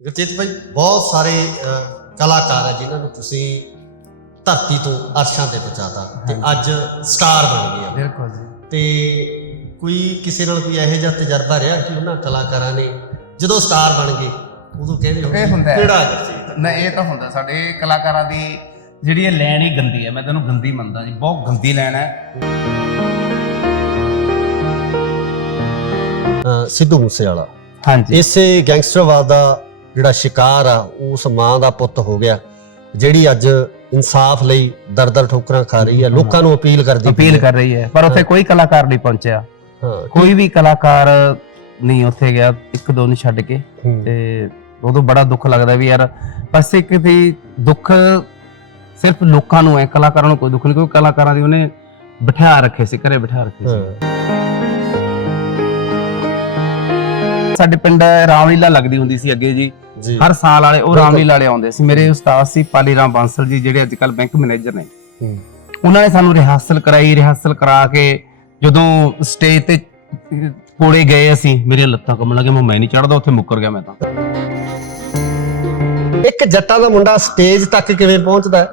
ਗੁਰਜੀਤ ਭਾਈ ਬਹੁਤ ਸਾਰੇ ਕਲਾਕਾਰ ਹੈ ਜਿਨ੍ਹਾਂ ਨੂੰ ਤੁਸੀਂ ਧਰਤੀ ਤੋਂ ਅਰਸ਼ਾਂ ਤੇ ਪਹੁੰਚਾਤਾ ਤੇ ਅੱਜ ਸਟਾਰ ਬਣ ਗਏ ਆ। ਬਿਲਕੁਲ ਜੀ। ਤੇ ਕੋਈ ਕਿਸੇ ਨਾਲ ਕੋਈ ਇਹੋ ਜਿਹਾ ਤਜਰਬਾ ਰਿਹਾ ਕਿ ਉਹਨਾਂ ਕਲਾਕਾਰਾਂ ਨੇ ਜਦੋਂ ਸਟਾਰ ਬਣ ਗਏ ਉਦੋਂ ਕਹਿੰਦੇ ਹੁੰਦਾ ਕਿਹੜਾ ਨਾ, ਇਹ ਤਾਂ ਹੁੰਦਾ ਸਾਡੇ ਕਲਾਕਾਰਾਂ ਦੀ ਜਿਹੜੀ ਇਹ ਲਾਈਨ ਹੀ ਗੰਦੀ ਹੈ। ਮੈਂ ਤੈਨੂੰ ਗੰਦੀ ਮੰਨਦਾ ਜੀ, ਬਹੁਤ ਗੰਦੀ ਲਾਈਨ ਹੈ। ਸਿੱਧੂ ਮੂਸੇਵਾਲਾ ਹਾਂਜੀ, ਇਸੇ ਗੈਂਗਸਟਰਵਾਦ ਦਾ ਜਿਹੜਾ ਸ਼ਿਕਾਰ ਆ ਉਸ ਮਾਂ ਦਾ ਪੁੱਤ ਹੋ ਗਿਆ ਜਿਹੜੀ ਅੱਜ ਇਨਸਾਫ ਲਈ ਦਰ ਠੋਕਰਾਂ ਖਾ ਰਹੀ ਹੈ, ਲੋਕਾਂ ਨੂੰ ਅਪੀਲ ਕਰ ਰਹੀ ਹੈ, ਪਰ ਉੱਥੇ ਕੋਈ ਕਲਾਕਾਰ ਨਹੀਂ ਪਹੁੰਚਿਆ। ਕੋਈ ਵੀ ਕਲਾਕਾਰ ਨਹੀਂ ਉੱਥੇ ਗਿਆ, ਇੱਕ ਦੋ ਨੂੰ ਛੱਡ ਕੇ। ਤੇ ਉਦੋਂ ਬੜਾ ਦੁੱਖ ਲੱਗਦਾ ਵੀ ਯਾਰ, ਬਸ ਇੱਕ ਦੀ ਦੁੱਖ ਸਿਰਫ ਲੋਕਾਂ ਨੂੰ ਹੈ, ਕਲਾਕਾਰਾਂ ਨੂੰ ਕੋਈ ਦੁੱਖ ਨਹੀਂ। ਕੋਈ ਕਲਾਕਾਰਾਂ ਦੀ ਉਹਨੇ ਬਿਠਾ ਰੱਖੇ ਸੀ, ਘਰੇ ਬਿਠਾ ਰੱਖੇ ਸੀ। ਸਾਡੇ ਪਿੰਡ ਰਾਮਲੀਲਾ ਲੱਗਦੀ ਹੁੰਦੀ ਸੀ ਅੱਗੇ ਜੀ, ਹਰ ਸਾਲ ਵਾਲੇ ਉਹ ਰਾਮਲੀਲਾ ਵਾਲੇ ਆਉਂਦੇ ਸੀ। ਮੇਰੇ ਉਸਤਾਦ ਸੀ ਪਾਲੀ ਰਾਮ ਬਾਂਸਲ ਜੀ, ਜਿਹੜੇ ਅੱਜ ਕੱਲ ਬੈਂਕ ਮੈਨੇਜਰ ਨੇ। ਉਹਨਾਂ ਨੇ ਸਾਨੂੰ ਰਿਹਰਸਲ ਕਰਾ ਕੇ ਜਦੋਂ ਸਟੇਜ ਤੇ ਕੋਲੇ ਗਏ ਅਸੀਂ, ਮੇਰੀਆਂ ਲੱਤਾਂ ਕੰਬਣ ਲੱਗੇ, ਮੈਂ ਨਹੀਂ ਚੜਦਾ, ਉੱਥੇ ਮੁੱਕਰ ਗਿਆ ਮੈਂ ਤਾਂ। ਇੱਕ ਜੱਟਾਂ ਦਾ ਮੁੰਡਾ ਸਟੇਜ ਤੱਕ ਕਿਵੇਂ ਪਹੁੰਚਦਾ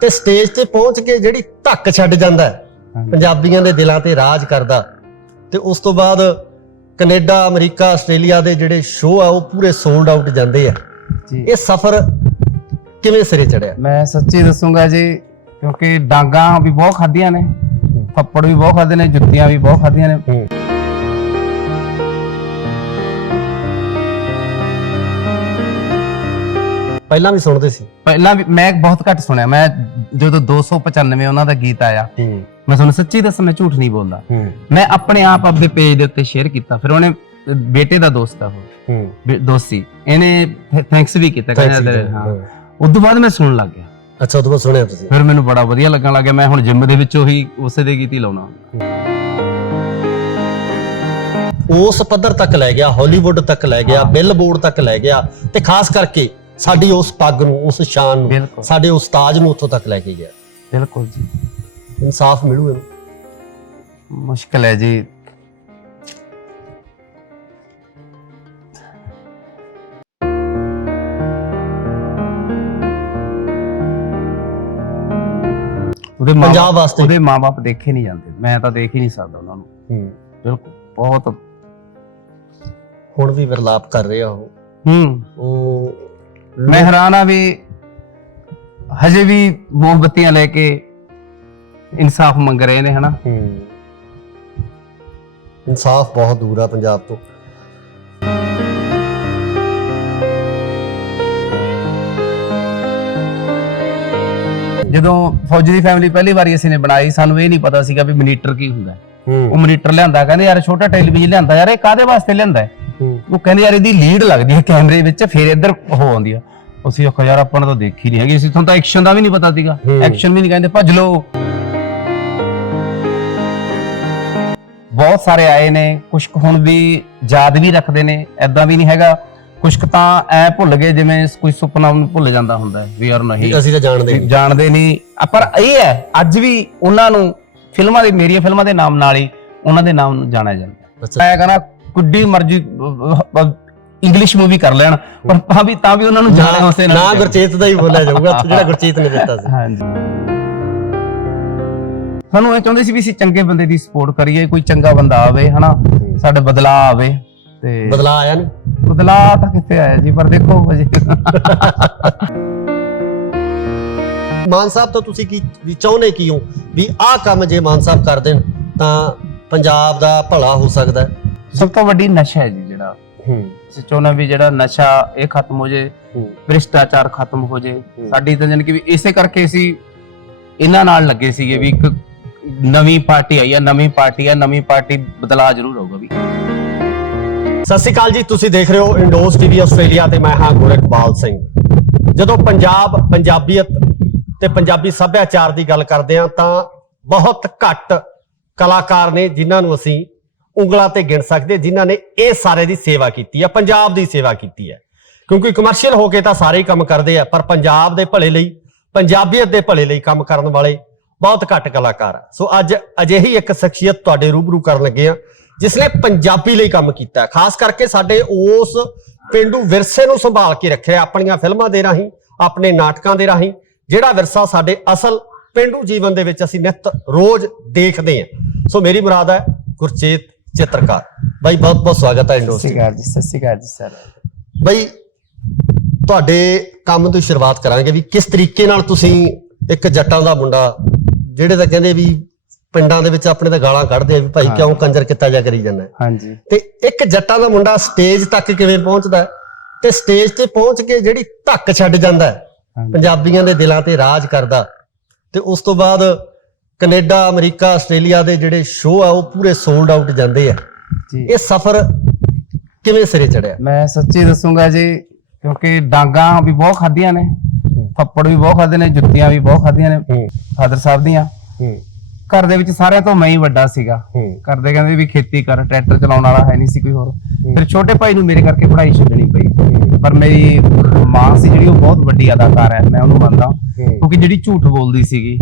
ਤੇ ਸਟੇਜ ਤੇ ਪਹੁੰਚ ਕੇ ਜਿਹੜੀ ਧੱਕ ਛੱਡ ਜਾਂਦਾ ਪੰਜਾਬੀਆਂ ਦੇ ਦਿਲਾਂ ਤੇ ਰਾਜ ਕਰਦਾ, ਤੇ ਉਸ ਤੋਂ ਬਾਅਦ ਕੈਨੇਡਾ, ਅਮਰੀਕਾ, ਆਸਟ੍ਰੇਲੀਆ ਦੇ ਜਿਹੜੇ ਸ਼ੋਅ ਆ ਉਹ ਪੂਰੇ ਸੋਲਡ ਆਊਟ ਜਾਂਦੇ ਆ। ਇਹ ਸਫ਼ਰ ਕਿਵੇਂ ਸਿਰੇ ਚੜਿਆ? ਮੈਂ ਸੱਚੀ ਦੱਸੂਗਾ ਜੀ, ਕਿਉਂਕਿ ਡਾਂਗਾਂ ਵੀ ਬਹੁਤ ਖਾਧੀਆਂ ਨੇ, ਥੱਪੜ ਵੀ ਬਹੁਤ ਖਾਦੇ ਨੇ, ਜੁੱਤੀਆਂ ਵੀ ਬਹੁਤ ਖਾਧੀਆਂ ਨੇ। ਪਹਿਲਾਂ ਵੀ ਸੁਣਦੇ ਸੀ? ਪਹਿਲਾਂ ਵੀ ਮੈਂ ਬਹੁਤ ਘੱਟ ਸੁਣਿਆ। ਮੈਂ ਜਦੋਂ 295 ਉਹਨਾਂ ਦਾ ਗੀਤ ਆਇਆ, ਮੈਂ ਤੁਹਾਨੂੰ ਸੱਚੀ ਦੱਸਾਂ, ਮੈਂ ਝੂਠ ਨਹੀਂ ਬੋਲਦਾ, ਮੈਂ ਆਪਣੇ ਆਪ ਆਪਦੇ ਪੇਜ ਦੇ ਉੱਤੇ ਸ਼ੇਅਰ ਕੀਤਾ। ਫਿਰ ਉਹਨੇ ਬੇਟੇ ਦਾ ਦੋਸਤ ਆ, ਉਹ ਦੋਸਤੀ, ਇਹਨੇ ਥੈਂਕਸ ਵੀ ਕੀਤਾ, ਕਹਿੰਦਾ ਹਾਂ। ਉਸ ਤੋਂ ਬਾਅਦ ਮੈਂ ਸੁਣਨ ਲੱਗ ਗਿਆ। ਅੱਛਾ, ਉਸ ਤੋਂ ਬਾਅਦ ਸੁਣਿਆ ਤੁਸੀਂ? ਫਿਰ ਮੈਨੂੰ ਬੜਾ ਵਧੀਆ ਲੱਗਣ ਲੱਗ ਗਿਆ। ਮੈਂ ਹੁਣ ਜਿਮ ਦੇ ਵਿੱਚ ਉਹੀ ਉਸੇ ਦੇ ਗੀਤ ਹੀ ਲਾਉਣਾ। ਉਸ ਪੱਧਰ ਤੱਕ ਲੈ ਗਿਆ, ਹਾਲੀਵੁੱਡ ਤੱਕ ਲੈ ਗਿਆ, ਬਿਲਬੋਰਡ ਤੱਕ ਲੈ ਗਿਆ, ਤੇ ਖਾਸ ਕਰਕੇ ਸਾਡੀ ਉਸ ਪੱਗ ਨੂੰ, ਉਸ ਸ਼ਾਨ ਨੂੰ, ਸਾਡੇ ਉਸਤਾਦ ਨੂੰ ਉੱਥੋਂ ਤੱਕ ਲੈ ਕੇ ਗਿਆ। ਬਿਲਕੁਲ ਜੀ। ਇਨਸਾਫ ਮਿਲੂ ਇਹਨੂੰ? ਮੁਸ਼ਕਿਲ ਹੈ ਜੀ। ਪੰਜਾਬ ਵਾਸਤੇ ਉਹਦੇ ਮਾਂ-ਬਾਪ ਦੇਖੇ ਨਹੀਂ ਜਾਂਦੇ, ਮੈਂ ਤਾਂ ਦੇਖ ਹੀ ਨਹੀਂ ਸਕਦਾ ਉਹਨਾਂ ਨੂੰ। ਬਿਲਕੁਲ, ਬਹੁਤ। ਹੁਣ ਵੀ ਵਿਰਲਾਪ ਕਰ ਰਹੇ ਆ ਉਹ। ਮੈਂ ਹੈਰਾਨ ਆ ਵੀ ਹਜੇ ਵੀ ਮੋਮਬੱਤੀਆਂ ਲੈ ਕੇ ਇਨਸਾਫ ਮੰਗ ਰਹੇ ਨੇ, ਹਨਾ। ਇਨਸਾਫ ਬਹੁਤ ਦੂਰ ਆ ਪੰਜਾਬ ਤੋਂ। ਜਦੋਂ ਫੌਜੀ ਦੀ ਫੈਮਿਲੀ ਪਹਿਲੀ ਵਾਰੀ ਅਸੀਂ ਨੇ ਬਣਾਈ, ਸਾਨੂੰ ਇਹ ਨਹੀਂ ਪਤਾ ਸੀਗਾ ਵੀ ਮਨੀਟਰ ਕੀ ਹੁੰਦਾ। ਉਹ ਮਨੀਟਰ ਲਿਆਂਦਾ, ਕਹਿੰਦੇ ਯਾਰ ਛੋਟਾ ਟੈਲੀਵਿਜ਼ਨ ਲਿਆਂਦਾ, ਯਾਰ ਇਹ ਕਾਹਦੇ ਵਾਸਤੇ ਲਿਆਂਦਾ? ਉਹ ਕਹਿੰਦੇ ਯਾਰ ਇਹਦੀ ਲੀਡ ਲੱਗਦੀ ਹੈ ਕੈਮਰੇ ਵਿੱਚ, ਫਿਰ ਇੱਧਰ ਹੋ ਆਉਂਦੀ ਆ। ਅਸੀਂ ਆਖਿਆ ਯਾਰ ਆਪਾਂ ਨੇ ਤਾਂ ਦੇਖੀ ਨਹੀਂ ਹੈਗੀ, ਅਸੀਂ ਤੁਹਾਨੂੰ ਤਾਂ ਐਕਸ਼ਨ ਦਾ ਵੀ ਨਹੀਂ ਪਤਾ ਸੀਗਾ, ਐਕਸ਼ਨ ਵੀ ਨਹੀਂ ਕਹਿੰਦੇ, ਭੱਜ ਲਓ। ਬਹੁਤ ਸਾਰੇ ਆਏ ਨੇ, ਕੁਝ ਹੁਣ ਵੀ ਯਾਦ ਵੀ ਰੱਖਦੇ ਨੇ, ਐਦਾਂ ਵੀ ਨਹੀਂ ਹੈਗਾ। ਕੁਝ ਤਾਂ ਐ ਭੁੱਲ ਗਏ ਜਿਵੇਂ ਕੋਈ ਸੁਪਨਾ ਨੂੰ ਭੁੱਲ ਜਾਂਦਾ ਹੁੰਦਾ ਵੀ ਯਾਰ ਨਹੀਂ, ਅਸੀਂ ਤਾਂ ਜਾਣਦੇ ਨਹੀਂ। ਪਰ ਇਹ ਹੈ ਅੱਜ ਵੀ ਉਹਨਾਂ ਨੂੰ ਫਿਲਮਾਂ ਦੇ, ਮੇਰੀਆਂ ਫਿਲਮਾਂ ਦੇ ਨਾਮ ਨਾਲ ਹੀ ਉਹਨਾਂ ਦੇ ਨਾਮ ਜਾਣਿਆ ਜਾਂਦਾ। ਮੈਂ ਕਹਿੰਦਾ ਕੁੱਡੀ ਮਰਜ਼ੀ ਇੰਗਲਿਸ਼ ਮੂਵੀ ਕਰ ਲੈਣ, ਪਰ ਤਾਂ ਵੀ ਉਹਨਾਂ ਨੂੰ ਜਾਣਿਆ ਉਸੇ ਨਾਲ। ਨਾ ਗੁਰਚੇਤ ਦਾ ਹੀ ਬੋਲਿਆ ਜਾਊਗਾ ਜਿਹੜਾ ਗੁਰਚੇਤ ਨੇ ਦਿੱਤਾ ਸੀ। ਹਾਂਜੀ, ਸਾਨੂੰ ਇਹ ਚਾਹੁੰਦੇ ਸੀ ਵੀ ਅਸੀਂ ਚੰਗੇ ਬੰਦੇ ਦੀ ਸਪੋਰਟ ਕਰੀਏ, ਕੋਈ ਚੰਗਾ ਬੰਦਾ ਆਵੇ, ਹਨਾ, ਸਾਡੇ ਬਦਲਾਅ ਆਵੇ। ਤੇ ਬਦਲਾਅ ਆਇਆ ਨਹੀਂ? ਬਦਲਾਅ ਤਾਂ ਕਿੱਥੇ ਆਇਆ ਜੀ, ਪਰ ਦੇਖੋ ਅਜੇ। ਮਾਨ ਸਾਹਿਬ ਤੋਂ ਤੁਸੀਂ ਕੀ ਚਾਹੁੰਦੇ ਕੀ ਹੋ ਵੀ ਆਹ ਕੰਮ ਜੇ ਮਾਨ ਸਾਹਿਬ ਕਰ ਦੇਣ ਤਾਂ ਪੰਜਾਬ ਦਾ ਭਲਾ ਹੋ ਸਕਦਾ? ਸਭ ਤੋਂ ਵੱਡੀ ਨਸ਼ਾ ਹੈ ਜੀ ਜਿਹੜਾ, ਅਸੀਂ ਚਾਹੁੰਦੇ ਵੀ ਜਿਹੜਾ ਨਸ਼ਾ ਇਹ ਖਤਮ ਹੋ ਜੇ, ਭ੍ਰਿਸ਼ਟਾਚਾਰ ਖਤਮ ਹੋ ਜੇ। ਸਾਡੀ ਤਾਂ ਜਾਣੀ ਕਿ ਵੀ ਇਸੇ ਕਰਕੇ ਅਸੀਂ ਇਹਨਾਂ ਨਾਲ ਲੱਗੇ ਸੀਗੇ ਵੀ ਇੱਕ ਨਵੀਂ ਪਾਰਟੀ ਆਈ ਆ, ਨਵੀਂ ਪਾਰਟੀ ਬਦਲਾਅ ਜ਼ਰੂਰ ਹੋਊਗਾ ਵੀ। ਸਤਿ ਸ਼੍ਰੀ ਅਕਾਲ ਜੀ, ਤੁਸੀਂ ਦੇਖ ਰਹੇ ਹੋ ਇੰਡੋਜ਼ ਟੀਵੀ ਆਸਟ੍ਰੇਲੀਆ ਤੇ ਮੈਂ ਹਾਂ ਗੁਰਕਬਾਲ ਸਿੰਘ। ਜਦੋਂ ਪੰਜਾਬ, ਪੰਜਾਬੀਅਤ ਤੇ ਪੰਜਾਬੀ ਸੱਭਿਆਚਾਰ ਦੀ ਗੱਲ ਕਰਦੇ ਆ ਤਾਂ ਬਹੁਤ ਘੱਟ ਕਲਾਕਾਰ ਨੇ ਜਿਨ੍ਹਾਂ ਨੂੰ ਅਸੀਂ ਉਂਗਲਾਂ ਤੇ ਗਿਣ ਸਕਦੇ, ਜਿਨ੍ਹਾਂ ਨੇ ਇਹ ਸਾਰੇ ਦੀ ਸੇਵਾ ਕੀਤੀ ਹੈ, ਪੰਜਾਬ ਦੀ ਸੇਵਾ ਕੀਤੀ ਹੈ। ਕਿਉਂਕਿ ਕਮਰਸ਼ੀਅਲ ਹੋ ਕੇ ਤਾਂ ਸਾਰੇ ਹੀ ਕੰਮ ਕਰਦੇ ਆ, ਪਰ ਪੰਜਾਬ ਦੇ ਭਲੇ ਲਈ, ਪੰਜਾਬੀਅਤ ਦੇ ਭਲੇ ਲਈ ਕੰਮ ਕਰਨ ਵਾਲੇ ਬਹੁਤ ਘੱਟ ਕਲਾਕਾਰ ਆ। ਸੋ ਅੱਜ ਅਜਿਹੀ ਇੱਕ ਸ਼ਖਸੀਅਤ ਤੁਹਾਡੇ ਰੂਬਰੂ ਕਰਨ ਲੱਗੇ ਆ ਜਿਸਨੇ ਪੰਜਾਬੀ ਲਈ ਕੰਮ ਕੀਤਾ, ਖਾਸ ਕਰਕੇ ਸਾਡੇ ਉਸ ਪਿੰਡੂ ਵਿਰਸੇ ਨੂੰ ਸੰਭਾਲ ਕੇ ਰੱਖਿਆ ਆਪਣੀਆਂ ਫਿਲਮਾਂ ਦੇ ਰਾਹੀਂ, ਆਪਣੇ ਨਾਟਕਾਂ ਦੇ ਰਾਹੀਂ, ਜਿਹੜਾ ਵਿਰਸਾ ਸਾਡੇ ਅਸਲ ਪਿੰਡੂ ਜੀਵਨ ਦੇ ਵਿੱਚ ਅਸੀਂ ਨਿੱਤ ਰੋਜ਼ ਦੇਖਦੇ ਹਾਂ। ਸੋ ਮੇਰੀ ਮੁਰਾਦ ਹੈ ਗੁਰਚੇਤ ਚਿੱਤਰਕਾਰ ਬਾਈ, ਬਹੁਤ ਬਹੁਤ ਸਵਾਗਤ ਹੈ ਇੰਡੋਸ। ਸਤਿ ਸ਼੍ਰੀ ਅਕਾਲ ਜੀ ਸਰ। ਬਾਈ, ਤੁਹਾਡੇ ਕੰਮ ਤੋਂ ਸ਼ੁਰੂਆਤ ਕਰਾਂਗੇ ਵੀ ਕਿਸ ਤਰੀਕੇ ਨਾਲ ਤੁਸੀਂ ਇੱਕ ਜੱਟਾਂ ਦਾ ਮੁੰਡਾ, ਜਿਹੜੇ ਤਾਂ ਕਹਿੰਦੇ ਵੀ ਪਿੰਡਾਂ ਦੇ ਵਿੱਚ ਆਪਣੇ ਤਾਂ ਗਾਲਾਂ ਕੱਢਦੇ ਆ ਵੀ ਭਾਈ ਕਿਉਂ ਕੰਜਰ ਕੀਤਾ ਜਾ ਕਰੀ ਜਾਂਦਾ, ਹਾਂਜੀ, ਤੇ ਇੱਕ ਜੱਟਾਂ ਦਾ ਮੁੰਡਾ ਸਟੇਜ ਤੱਕ ਕਿਵੇਂ ਪਹੁੰਚਦਾ ਤੇ ਸਟੇਜ ਤੇ ਪਹੁੰਚ ਕੇ ਜਿਹੜੀ ਧੱਕ ਛੱਡ ਜਾਂਦਾ ਪੰਜਾਬੀਆਂ ਦੇ ਦਿਲਾਂ ਤੇ ਰਾਜ ਕਰਦਾ, ਤੇ ਉਸ ਤੋਂ ਬਾਅਦ ਕੈਨੇਡਾ, ਅਮਰੀਕਾ, ਆਸਟ੍ਰੇਲੀਆ ਦੇ ਜਿਹੜੇ ਸ਼ੋਅ ਆ ਉਹ ਪੂਰੇ ਸੋਲਡ ਆਊਟ ਜਾਂਦੇ ਆ, ਇਹ ਸਫ਼ਰ ਕਿਵੇਂ ਸਿਰੇ ਚੜਿਆ? ਮੈਂ ਸੱਚੀ ਦੱਸੂਗਾ ਜੀ, ਕਿਉਂਕਿ ਡਾਂਗਾਂ ਵੀ ਬਹੁਤ ਖਾਧੀਆਂ ਨੇ, ਥੱਪੜ ਵੀ ਬਹੁਤ ਖਾਦੇ ਨੇ, ਜੁੱਤੀਆਂ ਵੀ ਬਹੁਤ ਖਾਧੀਆਂ ਨੇ ਫਾਦਰ ਸਾਹਿਬ ਦੀਆਂ। ਘਰ ਦੇ ਵਿੱਚ ਸਾਰਿਆਂ ਤੋਂ ਮੈਂ ਹੀ ਵੱਡਾ ਸੀਗਾ। ਘਰ ਦੇ ਕਹਿੰਦੇ ਵੀ ਖੇਤੀ ਕਰ, ਟਰੈਕਟਰ ਚਲਾਉਣ ਵਾਲਾ ਹੈ ਨਹੀਂ ਸੀ ਕੋਈ ਹੋਰ। ਫਿਰ ਛੋਟੇ ਭਾਈ ਨੂੰ ਮੇਰੇ ਕਰਕੇ ਪੜ੍ਹਾਈ ਛੱਡਣੀ ਪਈ, ਪਰ ਮੇਰੀ ਮਾਂ ਸੀ ਜਿਹੜੀ ਉਹ ਬਹੁਤ ਵੱਡੀ ਅਦਾਕਾਰ ਹੈ, ਮੈਂ ਉਹਨੂੰ ਮੰਨਦਾ, ਕਿਉਂਕਿ ਜਿਹੜੀ ਝੂਠ ਬੋਲਦੀ ਸੀਗੀ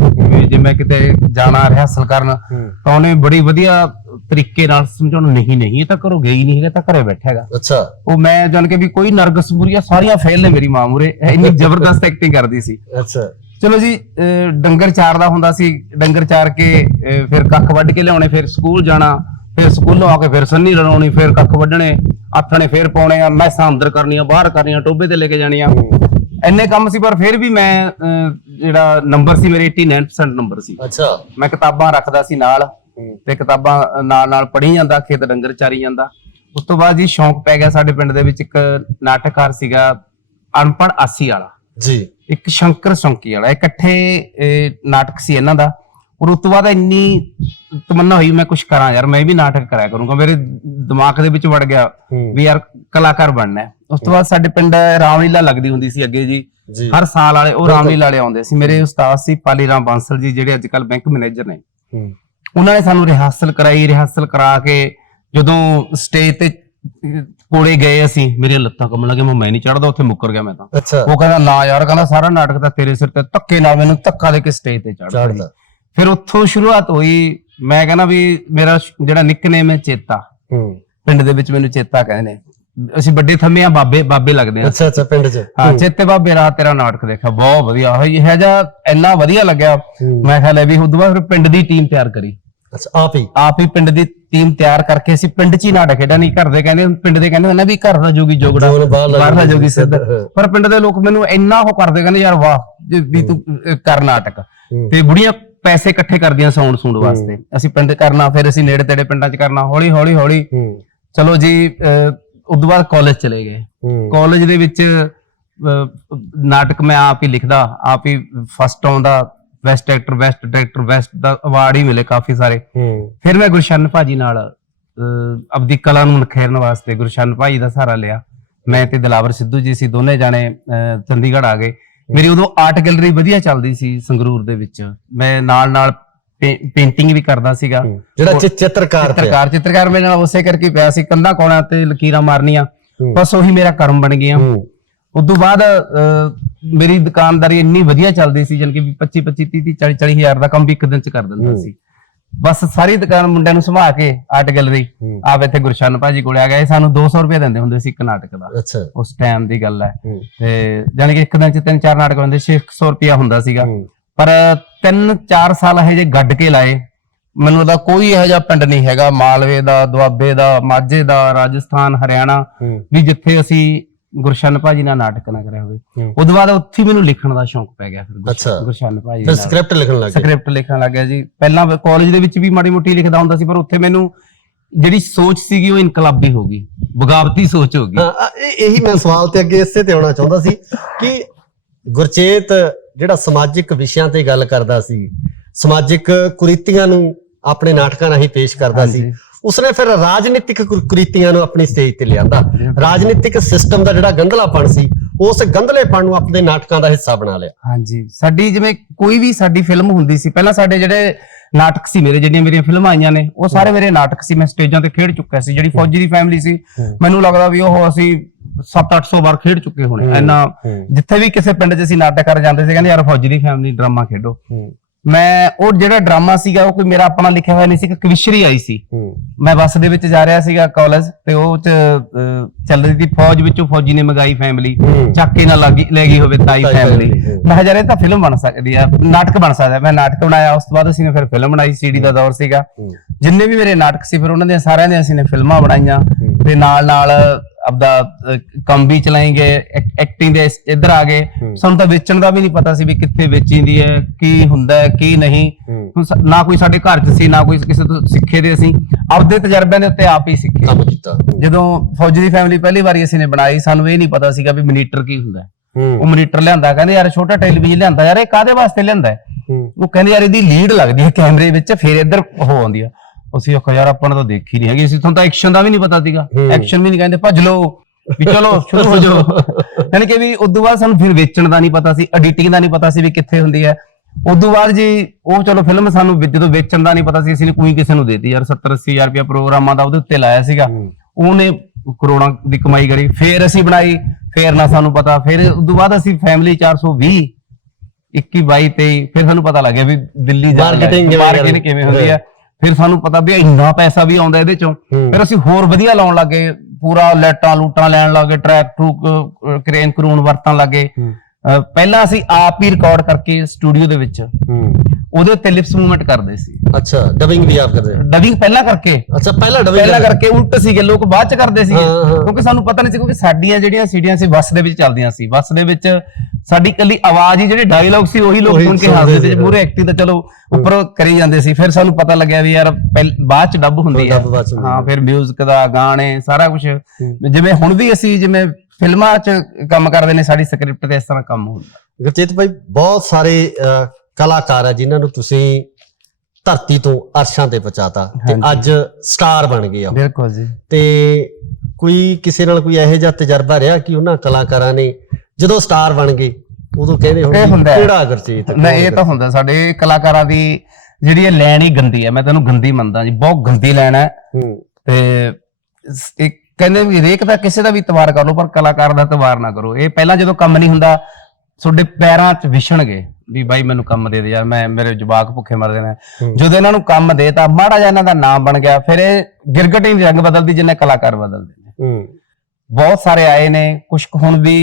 ਜੇ ਮੈਂ ਕਿਤੇ ਜਾਣਾ ਰਿਹਰਸਲ ਕਰਨ ਤਾਂ ਉਹਨੇ ਬੜੀ ਵਧੀਆ ਤਰੀਕੇ ਨਾਲ ਸਮਝਾਉਣਾ, ਨਹੀਂ ਨਹੀਂ ਇਹ ਤਾਂ ਘਰੋਂ ਗਈ ਨਹੀਂ ਹੈਗਾ, ਤਾਂ ਘਰੇ ਬੈਠਾ ਹੈਗਾ। ਅੱਛਾ, ਉਹ ਮੈਂ ਜਾਣ ਕੇ ਵੀ ਕੋਈ ਨਰਗਸ ਬੁਰੀਆ ਸਾਰੀਆਂ ਫੇਲ ਨੇ ਮੇਰੀ ਮਾਂ ਮੂਰੇ, ਇੰਨੀ ਜ਼ਬਰਦਸਤ ਐਕਟਿੰਗ ਕਰਦੀ ਸੀ। ਅੱਛਾ, ਚਲੋ ਜੀ, ਡੰਗਰ ਚਾਰਦਾ ਹੁੰਦਾ ਸੀ, ਡੰਗਰ ਚਾਰ ਕੇ ਫਿਰ ਕੱਖ ਵੱਢ ਕੇ ਲਿਆਉਣੇ, ਫਿਰ ਸਕੂਲ ਜਾਣਾ, ਫਿਰ ਸਕੂਲੋਂ ਆ ਕੇ ਫਿਰ ਸੰਨੀ ਲੜਾਉਣੀ, ਫਿਰ ਕੱਖ ਵੱਢਣੇ, ਆਥਣੇ ਫਿਰ ਪਾਉਣੇ ਆ, ਮੈਸਾਂ ਅੰਦਰ ਕਰਨੀਆਂ, ਬਾਹਰ ਕਰਨੀਆਂ, ਟੋਬੇ ਤੇ ਲੈ ਕੇ ਜਾਣੀਆਂ, ਇੰਨੇ ਕੰਮ ਸੀ। ਪਰ ਫਿਰ ਵੀ ਮੈਂ ਜਿਹੜਾ ਨੰਬਰ ਸੀ ਮੇਰੇ 89% ਨੰਬਰ ਸੀ। ਅੱਛਾ, ਮੈਂ ਕਿਤਾਬਾਂ ਰੱਖਦਾ ਸੀ ਨਾਲ, ਤੇ ਕਿਤਾਬਾਂ ਨਾਲ ਨਾਲ ਪੜ੍ਹੀ ਜਾਂਦਾ, ਖੇਤ ਡੰਗਰ ਚਾਰੀ ਜਾਂਦਾ। ਉਸ ਤੋਂ ਬਾਅਦ ਜੀ ਸ਼ੌਂਕ ਪੈ ਗਿਆ, ਸਾਡੇ ਪਿੰਡ ਦੇ ਵਿੱਚ ਇੱਕ ਨਾਟਕਕਾਰ ਸੀਗਾ ਅਨਪੜ੍ਹ ਆਸੀ ਵਾਲਾ ਜੀ, ਇੱਕ ਸ਼ੰਕਰ ਸੌਂਕੀ ਵਾਲਾ, ਇਕੱਠੇ ਨਾਟਕ ਸੀ ਇਹਨਾਂ ਦਾ। ਔਰ ਉਸ ਤੋਂ ਬਾਅਦ ਇੰਨੀ ਤਮੰਨਾ ਹੋਈ ਮੈਂ ਕੁਝ ਕਰਾਂ ਯਾਰ, ਮੈਂ ਵੀ ਨਾਟਕ ਕਰਿਆ ਕਰੂੰਗਾ, ਮੇਰੇ ਦਿਮਾਗ ਦੇ ਵਿੱਚ ਵੜ ਗਿਆ ਵੀ ਯਾਰ ਕਲਾਕਾਰ ਬਣਨਾ ਹੈ। ਉਸ ਤੋਂ ਬਾਅਦ ਸਾਡੇ ਪਿੰਡ ਰਾਮਲੀਲਾ ਲੱਗਦੀ ਹੁੰਦੀ ਸੀ ਅੱਗੇ ਜੀ, ਹਰ ਸਾਲ ਵਾਲੇ ਉਹ ਰਾਮਲੀਲਾ ਵਾਲੇ ਆਉਂਦੇ ਸੀ। ਮੇਰੇ ਉਸਤਾਦ ਸੀ ਪਾਲੀ ਰਾਮ ਬਾਂਸਲ ਜੀ, ਜਿਹੜੇ ਅੱਜ ਕੱਲ ਬੈਂਕ ਮੈਨੇਜਰ ਨੇ। ਉਹਨਾਂ ਨੇ ਸਾਨੂੰ ਰਿਹਰਸਲ ਕਰਾਈ, ਰਿਹਰਸਲ ਕਰਾ ਕੇ ਜਦੋਂ ਸਟੇਜ ਤੇ ਕੋਲੇ ਗਏ ਅਸੀਂ, ਮੇਰੀਆਂ ਲੱਤਾਂ ਕੰਬਣ ਲੱਗੇ, ਮੈਂ ਨਹੀਂ ਚੜਦਾ, ਉੱਥੇ ਮੁੱਕਰ ਗਿਆ ਮੈਂ ਤਾਂ। ਉਹ ਕਹਿੰਦਾ ਨਾ ਯਾਰ, ਕਹਿੰਦਾ ਸਾਰਾ ਨਾਟਕ ਤਾਂ ਤੇਰੇ ਸਿਰ ਤੇ, ਧੱਕੇ ਨਾਲ ਮੈਨੂੰ ਧੱਕਾ ਦੇ ਕੇ ਸਟੇਜ ਤੇ ਚੜ੍ਹਦਾ। ਫਿਰ ਉੱਥੋਂ ਸ਼ੁਰੂਆਤ ਹੋਈ। ਮੈਂ ਕਹਿੰਦਾ ਵੀ ਮੇਰਾ ਜਿਹੜਾ ਨਿਕਨੇਮ ਹੈ ਚੇਤਾ, ਪਿੰਡ ਦੇ ਵਿੱਚ ਮੈਨੂੰ ਚੇਤਾ ਕਹਿੰਦੇ ਨੇ। ਅਸੀਂ ਵੱਡੇ ਥੰਮੇ ਆ, ਬਾਬੇ ਲੱਗਦੇ ਆ। ਅੱਛਾ ਅੱਛਾ, ਪਿੰਡ 'ਚ। ਹਾਂ, ਚੇਤੇ ਬਾਬੇ, ਰਾਤ ਤੇਰਾ ਨਾਟਕ ਦੇਖਿਆ, ਬਹੁਤ ਵਧੀਆ ਹੈ ਜਿਹਾ, ਇੰਨਾ ਵਧੀਆ ਲੱਗਿਆ। ਮੈਂ ਕਿਹਾ ਲੈ ਵੀ ਉਦੋਂ ਬਾਅਦ ਫਿਰ ਪਿੰਡ ਦੀ ਟੀਮ ਤਿਆਰ ਕਰੀ। ਅੱਛਾ, ਆਪ ਹੀ ਪਿੰਡ ਦੀ ਟੀਮ ਤਿਆਰ ਕਰਕੇ ਅਸੀਂ ਪਿੰਡ 'ਚ ਹੀ ਨਾਟਕ ਖੇਡਿਆ। ਨਹੀਂ ਘਰ ਦੇ ਕਹਿੰਦੇ, ਪਿੰਡ ਦੇ ਕਹਿੰਦੇ ਹੁੰਦੇ ਵੀ ਘਰ ਦਾ ਜੋਗੀ ਜੋਗੜਾ, ਬਾਹਰ ਦਾ ਜੋਗੀ ਸਿੱਧ। ਪਰ ਪਿੰਡ ਦੇ ਲੋਕ ਮੈਨੂੰ ਇੰਨਾ ਉਹ ਕਰਦੇ, ਕਹਿੰਦੇ ਯਾਰ ਵਾਹ ਵੀ ਤੂੰ ਕਰ ਨਾਟਕ। ਤੇ ਬੁੜੀਆਂ ਪੈਸੇ ਇਕੱਠੇ ਕਰਦੀਆਂ ਸਾਊਂਡ ਸੂੰਡ ਵਾਸਤੇ, ਅਸੀਂ ਪਿੰਡ ਕਰਨਾ, ਫਿਰ ਅਸੀਂ ਨੇੜੇ ਤੇੜੇ ਪਿੰਡਾਂ 'ਚ ਕਰਨਾ, ਹੌਲੀ ਹੌਲੀ ਹੌਲੀ। ਚਲੋ ਜੀ, ਉਦੋਂ ਬਾਅਦ ਕਾਲਜ ਚਲੇ ਗਏ। ਕਾਲਜ ਦੇ ਵਿੱਚ ਨਾਟਕ ਮੈਂ ਆਪ ਹੀ ਲਿਖਦਾ, ਆਪ ਹੀ ਫਸਟ ਆਉਂਦਾ, best actor, best director, best ਦਾ ਅਵਾਰਡ ਹੀ ਮਿਲੇ ਕਾਫੀ ਸਾਰੇ। ਫਿਰ ਮੈਂ ਗੁਰਸ਼ਨ ਭਾਜੀ ਨਾਲ ਆਪਦੀ ਕਲਾ ਨੂੰ ਨਿਖੇਰਨ ਵਾਸਤੇ ਗੁਰਸ਼ਨ ਭਾਜੀ ਦਾ ਸਹਾਰਾ ਲਿਆ। ਮੈਂ ਤੇ ਦਿਲਾਵਰ ਸਿੱਧੂ ਜੀ ਸੀ, ਦੋਨੇ ਜਾਣੇ ਚੰਡੀਗੜ੍ਹ ਆ ਗਏ। ਮੇਰੀ ਉਦੋਂ ਆਰਟ ਗੈਲਰੀ ਵਧੀਆ ਚੱਲਦੀ ਸੀ ਸੰਗਰੂਰ ਦੇ ਵਿੱਚ। ਮੈਂ ਨਾਲ ਪੇਂਟਿੰਗ ਵੀ ਕਰਦਾ ਸੀਗਾ। ਜਿਹੜਾ ਚਿੱਤਰਕਾਰ ਮੇਰੇ ਨਾਲ ਉਸੇ ਕਰਕੇ ਪਿਆ ਸੀ, ਕੰਧਾਂ ਕੋਣਾਂ ਤੇ ਲਕੀਰਾਂ ਮਾਰਨੀਆਂ, ਬਸ ਉਹੀ ਮੇਰਾ ਕਰਮ ਬਣ ਗਿਆ। ਉਦੋਂ ਬਾਅਦ ਮੇਰੀ ਦੁਕਾਨਦਾਰੀ ਇੰਨੀ ਵਧੀਆ ਚੱਲਦੀ ਸੀ, ਜਾਨ ਕਿ 25 30 40 ਹਜ਼ਾਰ ਦਾ ਕੰਮ ਵੀ ਇੱਕ ਦਿਨ ਚ ਕਰ ਦਿੰਦਾ ਸੀ। ਬਸ ਸਾਰੀ ਦੁਕਾਨ ਮੁੰਡਿਆਂ ਨੂੰ ਸੰਭਾਲ ਕੇ ਆਰਟ ਗੈਲਰੀ ਆਪ ਇੱਥੇ ਗੁਰਸ਼ਨ ਭਾਜੀ ਕੋਲੇ ਆ ਗਏ। ਸਾਨੂੰ 200 ਰੁਪਏ ਦਿੰਦੇ ਹੁੰਦੇ ਸੀ ਇੱਕ ਨਾਟਕ ਦਾ, ਉਸ ਟਾਈਮ ਦੀ ਗੱਲ ਹੈ। ਤੇ ਜਾਨ ਕਿ ਇੱਕ ਦਿਨ ਚ 3-4 ਨਾਟਕ ਹੁੰਦੇ, 600 ਰੁਪਇਆ ਹੁੰਦਾ ਸੀਗਾ। ਪਰ 3-4 ਸਾਲ ਇਹ ਜੇ ਗੱਡ ਕੇ ਲਾਏ। ਮੈਨੂੰ ਉਹਦਾ ਕੋਈ ਇਹੋ ਜਿਹਾ ਪਿੰਡ ਨਹੀਂ ਹੈਗਾ, ਮਾਲਵੇ ਦਾ, ਦੁਆਬੇ ਦਾ, ਮਾਝੇ ਦਾ, ਰਾਜਸਥਾਨ, ਹਰਿਆਣਾ, ਵੀ ਜਿੱਥੇ ਅਸੀਂ ਗੁਰਸ਼ਨ ਭਾਜੀ ਨਾਲ ਨਾਟਕ ਨਾ ਕਰਿਆ ਹੋਵੇ। ਉਦੋਂ ਬਾਅਦ ਉੱਥੇ ਮੈਨੂੰ ਲਿਖਣ ਦਾ ਸ਼ੌਂਕ ਪੈ ਗਿਆ। ਫਿਰ ਗੁਰਸ਼ਨ ਭਾਜੀ ਨਾਲ ਸਕ੍ਰਿਪਟ ਲਿਖਣ ਲੱਗ ਗਿਆ ਜੀ। ਪਹਿਲਾਂ ਕਾਲਜ ਦੇ ਵਿੱਚ ਵੀ ਮਾੜੀ ਮੋਟੀ ਲਿਖਦਾ ਹੁੰਦਾ ਸੀ, ਪਰ ਉੱਥੇ ਮੈਨੂੰ ਜਿਹੜੀ ਸੋਚ ਸੀਗੀ ਉਹ ਇਨਕਲਾਬੀ ਹੋ ਗਈ, ਬਗਾਵਤੀ ਸੋਚ ਹੋ ਗਈ। ਇਹੀ ਮੈਂ ਸਵਾਲ ਤੇ ਅੱਗੇ ਇਸੇ ਤੇ ਆਉਣਾ ਚਾਹੁੰਦਾ ਸੀ ਕਿ ਗੁਰਚੇਤ ਜਿਹੜਾ ਸਮਾਜਿਕ ਵਿਸ਼ਿਆਂ ਤੇ ਗੱਲ ਕਰਦਾ ਸੀ, ਸਮਾਜਿਕ ਕੁਰੀਤੀਆਂ ਨੂੰ ਆਪਣੇ ਨਾਟਕਾਂ ਰਾਹੀਂ ਪੇਸ਼ ਕਰਦਾ ਸੀ, ਉਸਨੇ ਫਿਰ ਰਾਜਨੀਤਿਕ ਕੁਰੀਤੀਆਂ ਨੂੰ ਆਪਣੀ ਸਟੇਜ ਤੇ ਲਿਆਂਦਾ। ਰਾਜਨੀਤਿਕ ਸਿਸਟਮ ਦਾ ਜਿਹੜਾ ਗੰਧਲਾਪਣ ਸੀ, ਉਸ ਗੰਧਲੇਪਣ ਨੂੰ ਆਪਣੇ ਨਾਟਕਾਂ ਦਾ ਹਿੱਸਾ ਬਣਾ ਲਿਆ। ਹਾਂਜੀ, ਸਾਡੀ ਜਿਵੇਂ ਕੋਈ ਵੀ ਸਾਡੀ ਫਿਲਮ ਹੁੰਦੀ ਸੀ, ਪਹਿਲਾਂ ਸਾਡੇ ਜਿਹੜੇ ਨਾਟਕ ਸੀ, ਜਿਹੜੀਆਂ ਮੇਰੀਆਂ ਫਿਲਮਾਂ ਆਈਆਂ ਨੇ ਉਹ ਸਾਰੇ ਮੇਰੇ ਨਾਟਕ ਸੀ। ਮੈਂ ਸਟੇਜਾਂ ਤੇ ਖੇਡ ਚੁੱਕਿਆ ਸੀ। ਜਿਹੜੀ ਫੌਜੀ ਦੀ ਫੈਮਿਲੀ ਸੀ, ਮੈਨੂੰ ਲੱਗਦਾ ਵੀ ਉਹ ਅਸੀਂ 700-800 ਵਾਰ ਖੇਡ ਚੁੱਕੇ ਹੋਣੇ। ਇੰਨਾ ਜਿੱਥੇ ਵੀ ਕਿਸੇ ਪਿੰਡ 'ਚ ਅਸੀਂ ਨਾਟਕ ਕਰ ਜਾਂਦੇ ਸੀ, ਕਹਿੰਦੇ ਯਾਰ ਫੌਜੀ ਦੀ ਫੈਮਿਲੀ ਡਰਾਮਾ ਖੇਡੋ। ਮੈਂ ਉਹ ਜਿਹੜਾ ਡਰਾਮਾ ਸੀਗਾ ਉਹ ਕੋਈ ਮੇਰਾ ਆਪਣਾ ਲਿਖਿਆ ਹੋਇਆ ਨਹੀਂ ਸੀ, ਕਵਿਸ਼ਰੀ ਆਈ ਸੀ। ਮੈਂ ਬੱਸ ਦੇ ਵਿੱਚ ਜਾ ਰਿਹਾ ਸੀਗਾ ਕਾਲਜ ਤੇ ਉਹ ਚ ਚੱਲ ਰਹੀ ਸੀ ਫੌਜ ਵਿੱਚੋਂ ਫੌਜੀ ਨੇ ਮੰਗਾਈ ਫੈਮਿਲੀ, ਚਾਕੇ ਨਾਲ ਲੈ ਗਈ ਹੋਵੇ ਤਾਈ ਫੈਮਿਲੀ। ਮੈਂ ਕਿਹਾ ਯਾਰ ਇਹ ਤਾਂ ਫਿਲਮ ਬਣ ਸਕਦੀ ਆ, ਨਾਟਕ ਬਣ ਸਕਦਾ। ਮੈਂ ਨਾਟਕ ਬਣਾਇਆ, ਉਸ ਤੋਂ ਬਾਅਦ ਅਸੀਂ ਨੇ ਫਿਰ ਫਿਲਮ ਬਣਾਈ। ਸੀਡੀ ਦਾ ਦੌਰ ਸੀਗਾ, ਜਿੰਨੇ ਵੀ ਮੇਰੇ ਨਾਟਕ ਸੀ ਫਿਰ ਉਹਨਾਂ ਦੀਆਂ ਸਾਰਿਆਂ ਦੀਆਂ ਅਸੀਂ ਨੇ ਫਿਲਮਾਂ ਬਣਾਈਆਂ ਤੇ ਨਾਲ ਨਾਲ ਆਪਦਾ ਕੰਮ ਵੀ ਚਲਾਏਂਗੇ, ਐਕਟਿੰਗ ਦੇ ਇੱਧਰ ਆ ਗਏ। ਸਾਨੂੰ ਤਾਂ ਵੇਚਣ ਦਾ ਵੀ ਨਹੀਂ ਪਤਾ ਸੀ ਵੀ ਕਿੱਥੇ ਵੇਚੀਂਦੀ ਹੈ, ਕੀ ਹੁੰਦਾ ਹੈ ਕੀ ਨਹੀਂ। ਨਾ ਕੋਈ ਸਾਡੇ ਘਰ 'ਚ ਸੀ, ਨਾ ਕੋਈ ਕਿਸੇ ਤੋਂ ਸਿੱਖੇ ਦੇ, ਅਸੀਂ ਆਪਦੇ ਤਜਰਬਿਆਂ ਦੇ ਉੱਤੇ ਆਪ ਹੀ ਸਿੱਖੇ ਕੰਮ ਕੀਤਾ। ਜਦੋਂ ਫੌਜੀ ਦੀ ਫੈਮਿਲੀ ਪਹਿਲੀ ਵਾਰੀ ਅਸੀਂ ਨੇ ਬਣਾਈ, ਸਾਨੂੰ ਇਹ ਨਹੀਂ ਪਤਾ ਸੀਗਾ ਵੀ ਮਨੀਟਰ ਕੀ ਹੁੰਦਾ। ਉਹ ਮਨੀਟਰ ਲਿਆਂਦਾ, ਕਹਿੰਦੇ ਯਾਰ ਛੋਟਾ ਟੈਲੀਵਿਜ਼ਨ ਲਿਆਂਦਾ, ਯਾਰ ਇਹ ਕਾਹਦੇ ਵਾਸਤੇ ਲਿਆਂਦਾ? ਉਹ ਕਹਿੰਦੇ ਯਾਰ ਇਹਦੀ ਲੀਡ ਲੱਗਦੀ ਹੈ ਕੈਮਰੇ ਵਿੱਚ, ਫਿਰ ਇੱਧਰ ਹੋ ਆਉਂਦੀ ਆ। ਅਸੀਂ ਆਖਿਆ ਯਾਰ ਆਪਾਂ ਨੇ ਤਾਂ ਦੇਖੀ ਨਹੀਂ ਹੈਗੀ, ਅਸੀਂ ਤੁਹਾਨੂੰ ਤਾਂ ਐਕਸ਼ਨ ਦਾ ਵੀ ਨਹੀਂ ਪਤਾ ਸੀਗਾ, ਐਕਸ਼ਨ ਵੀ ਨਹੀਂ ਕਹਿੰਦੇ, ਭੱਜ ਲਓ ਵੀ ਚਲੋ ਸ਼ੁਰੂ ਹੋ ਜਾਓ। ਯਾਨੀ ਕਿ ਵੀ ਉਦੋਂ ਬਾਅਦ ਸਾਨੂੰ ਫਿਰ ਵੇਚਣ ਦਾ ਨਹੀਂ ਪਤਾ ਸੀ, ਐਡੀਟਿੰਗ ਦਾ ਨਹੀਂ ਪਤਾ ਸੀ ਵੀ ਕਿੱਥੇ ਹੁੰਦੀ ਹੈ। ਉਦੋਂ ਬਾਅਦ ਜੀ ਉਹ ਚਲੋ ਫਿਲਮ ਸਾਨੂੰ ਜਦੋਂ ਵੇਚਣ ਦਾ ਨਹੀਂ ਪਤਾ ਸੀ, ਅਸੀਂ ਨੇ ਕੋਈ ਕਿਸੇ ਨੂੰ ਦੇਤੀ ਯਾਰ 70-80 ਹਜ਼ਾਰ ਰੁਪਇਆ ਪ੍ਰੋਗਰਾਮਾਂ ਦਾ ਉਹਦੇ ਉੱਤੇ ਲਾਇਆ ਸੀਗਾ, ਉਹਨੇ ਕਰੋੜਾਂ ਦੀ ਕਮਾਈ ਕਰੀ। ਫਿਰ ਅਸੀਂ ਬਣਾਈ, ਫਿਰ ਨਾ ਸਾਨੂੰ ਪਤਾ। ਫਿਰ ਉਦੋਂ ਬਾਅਦ ਅਸੀਂ ਫੈਮਿਲੀ 420 21 22 23 ਫਿਰ ਸਾਨੂੰ ਪਤਾ ਲੱਗਿਆ ਵੀ ਦਿੱਲੀ ਮਾਰਕੀਟਿੰਗ ਕਿਵੇਂ ਹੁੰਦੀ ਹੈ। ਫਿਰ ਸਾਨੂੰ ਪਤਾ ਵੀ ਇੰਨਾ ਪੈਸਾ ਵੀ ਆਉਂਦਾ ਇਹਦੇ ਚੋਂ। ਫਿਰ ਅਸੀਂ ਹੋਰ ਵਧੀਆ ਲਾਉਣ ਲੱਗੇ, ਪੂਰਾ ਲੈਟਾਂ ਲੂਟਾਂ ਲੈਣ ਲੱਗੇ, ਟਰੈਕ ਟਰੂਕ ਕਰੇਨ ਕਰੂਨ ਵਰਤਣ ਲੱਗੇ। ਪਹਿਲਾਂ ਅਸੀਂ ਆਪ ਹੀ ਰਿਕਾਰਡ ਕਰਕੇ ਸਟੂਡੀਓ ਦੇ ਵਿੱਚ ਉਹਦੇ ਉੱਤੇ ਲਿਪਸ ਮੂਵਮੈਂਟ ਕਰਦੇ ਸੀ। ਅੱਛਾ, ਡਬਿੰਗ ਵੀ ਆਪ ਕਰਦੇ? ਡਬਿੰਗ ਪਹਿਲਾਂ ਕਰਕੇ। ਅੱਛਾ, ਪਹਿਲਾਂ ਕਰਕੇ ਉਲਟ ਸੀਗੇ, ਲੋਕ ਬਾਅਦ ਚ ਕਰਦੇ ਸੀਗੇ ਕਿਉਂਕਿ ਸਾਨੂੰ ਪਤਾ ਨਹੀਂ ਸੀ। ਕਿਉਂਕਿ ਸਾਡੀਆਂ ਜਿਹੜੀਆਂ ਸੀਡੀਆਂ ਸੀ ਬੱਸ ਦੇ ਵਿੱਚ ਚੱਲਦੀਆਂ ਸੀ, ਬੱਸ ਦੇ ਵਿੱਚ ਸਾਡੀ ਕੱਲੀ ਆਵਾਜ਼ ਹੀ, ਜਿਹੜੇ ਡਾਇਲੌਗ ਸੀ ਉਹੀ ਲੋਕ ਸੁਣ ਕੇ ਹੱਸਦੇ ਸੀ। ਪੂਰੇ ਐਕਟਿੰਗ ਤਾਂ ਚਲੋ ਉੱਪਰ ਕਰੀ ਜਾਂਦੇ ਸੀ। ਫਿਰ ਸਾਨੂੰ ਪਤਾ ਲੱਗਿਆ ਵੀ ਯਾਰ ਬਾਅਦ ਚ ਡੱਬ ਹੁੰਦੀ ਹੈ। ਹਾਂ, ਫਿਰ ਮਿਊਜ਼ਿਕ ਦਾ, ਗਾਣੇ, ਸਾਰਾ ਕੁਝ। ਜਿਵੇਂ ਹੁਣ ਵੀ ਅਸੀਂ ਜਿਵੇਂ ਫਿਲਮਾਂ 'ਚ ਕੰਮ ਕਰਦੇ ਨੇ, ਸਾਡੀ ਸਕ੍ਰਿਪਟ ਤੇ ਇਸ ਤਰ੍ਹਾਂ ਕੰਮ ਹੁੰਦਾ। ਗੁਰਚੇਤ ਭਾਈ, ਬਹੁਤ ਸਾਰੇ ਕਲਾਕਾਰ ਆ ਜਿਨ੍ਹਾਂ ਨੂੰ ਤੁਸੀਂ ਧਰਤੀ ਤੋਂ ਅਰਸ਼ਾਂ ਤੇ ਪਹੁੰਚਾਤਾ ਤੇ ਅੱਜ ਸਟਾਰ ਬਣ ਗਏ ਆ। ਬਿਲਕੁਲ ਜੀ। ਤੇ ਕੋਈ ਕਿਸੇ ਨਾਲ ਕੋਈ ਇਹੋ ਜਿਹਾ ਤਜਰਬਾ ਰਿਹਾ ਕਿ ਉਹਨਾਂ ਕਲਾਕਾਰਾਂ ਨੇ ਜਦੋਂ ਸਟਾਰ ਬਣ ਗਏ ਉਦੋਂ ਕਹਿੰਦੇ ਹੁਣ ਕਿਹੜਾ ਗੁਰਚੇਤ? ਨਹੀਂ, ਇਹ ਤਾਂ ਹੁੰਦਾ ਸਾਡੇ ਕਲਾਕਾਰਾਂ ਦੀ ਜਿਹੜੀ ਇਹ ਲੈਣ ਹੀ ਗੰਦੀ ਹੈ। ਮੈਂ ਤੈਨੂੰ ਗੰਦੀ ਮੰਨਦਾ ਜੀ, ਬਹੁਤ ਗੰਦੀ ਲੈਣ ਹੈ। ਤੇ ਕਹਿੰਦੇ ਵੀ ਹਰੇਕ ਦਾ ਕਿਸੇ ਦਾ ਵੀ ਇਤਬਾਰ ਕਰ ਲਓ, ਪਰ ਕਲਾਕਾਰ ਦਾ ਇਤਬਾਰ ਨਾ ਕਰੋ। ਇਹ ਪਹਿਲਾਂ ਜਦੋਂ ਕੰਮ ਨਹੀਂ ਹੁੰਦਾ ਤੁਹਾਡੇ ਪੈਰਾਂ 'ਚ ਵਿਛਣਗੇ ਵੀ ਬਾਈ ਮੈਨੂੰ ਕੰਮ ਦੇ ਦੇ ਯਾਰ, ਮੇਰੇ ਜਵਾਕ ਭੁੱਖੇ ਮਰਦੇ ਨੇ। ਜਦੋਂ ਇਹਨਾਂ ਨੂੰ ਕੰਮ ਦੇਤਾ, ਮਾੜਾ ਜਿਹਾ ਇਹਨਾਂ ਦਾ ਨਾਮ ਬਣ ਗਿਆ, ਫਿਰ ਇਹ ਗਿਰਗਟ ਹੀ ਰੰਗ ਬਦਲਦੀ ਜਿੰਨੇ ਕਲਾਕਾਰ ਬਦਲਦੇ ਨੇ। ਬਹੁਤ ਸਾਰੇ ਆਏ ਨੇ, ਕੁਛ ਹੁਣ ਵੀ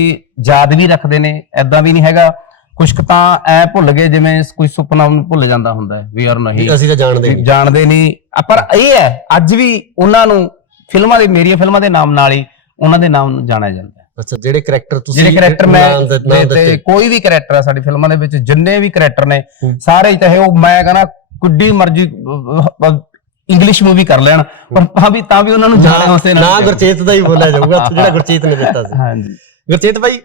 ਯਾਦ ਵੀ ਰੱਖਦੇ ਨੇ, ਏਦਾਂ ਵੀ ਨਹੀਂ ਹੈਗਾ। ਕੁਛ ਤਾਂ ਐ ਭੁੱਲ ਗਏ ਜਿਵੇਂ ਕੋਈ ਸੁਪਨਾ ਨੂੰ ਭੁੱਲ ਜਾਂਦਾ ਹੁੰਦਾ ਵੀ ਯਾਰ ਨਹੀਂ ਅਸੀਂ ਤਾਂ ਜਾਣਦੇ ਨਹੀਂ। ਪਰ ਇਹ ਹੈ ਅੱਜ ਵੀ ਉਹਨਾਂ ਨੂੰ ਫਿਲਮਾਂ ਦੇ, ਮੇਰੀਆਂ ਫਿਲਮਾਂ ਦੇ ਨਾਮ ਨਾਲ ਹੀ ਉਹਨਾਂ ਦੇ ਨਾਮ ਨੂੰ ਜਾਣਿਆ ਜਾਂਦਾ। ਅੱਛਾ, ਜਿਹੜੇ ਕਰੈਕਟਰ ਮੈਂ ਤੇ ਕੋਈ ਵੀ ਕਰੈਕਟਰ ਆ ਸਾਡੀ ਫਿਲਮਾਂ ਦੇ ਵਿੱਚ, ਜਿੰਨੇ ਵੀ ਕਰੈਕਟਰ ਨੇ ਸਾਰੇ, ਚਾਹੇ ਉਹ ਮੈਂ ਕਹਿੰਦਾ ਕੁੱਡੀ ਮਰਜੀ ਇੰਗਲਿਸ਼ ਮੂਵੀ ਕਰ ਲੈਣ, ਪਰ ਤਾਂ ਵੀ ਉਹਨਾਂ ਨੂੰ ਜਾਣਿਆ ਉਸੇ ਨਾ ਗੁਰਚੇਤ ਦਾ ਹੀ ਬੋਲਿਆ ਜਾਊਗਾ ਜਿਹੜਾ ਗੁਰਚੇਤ ਨੇ ਦਿੱਤਾ ਸੀ। ਹਾਂਜੀ ਗੁਰਚੇਤ ਭਾਈ,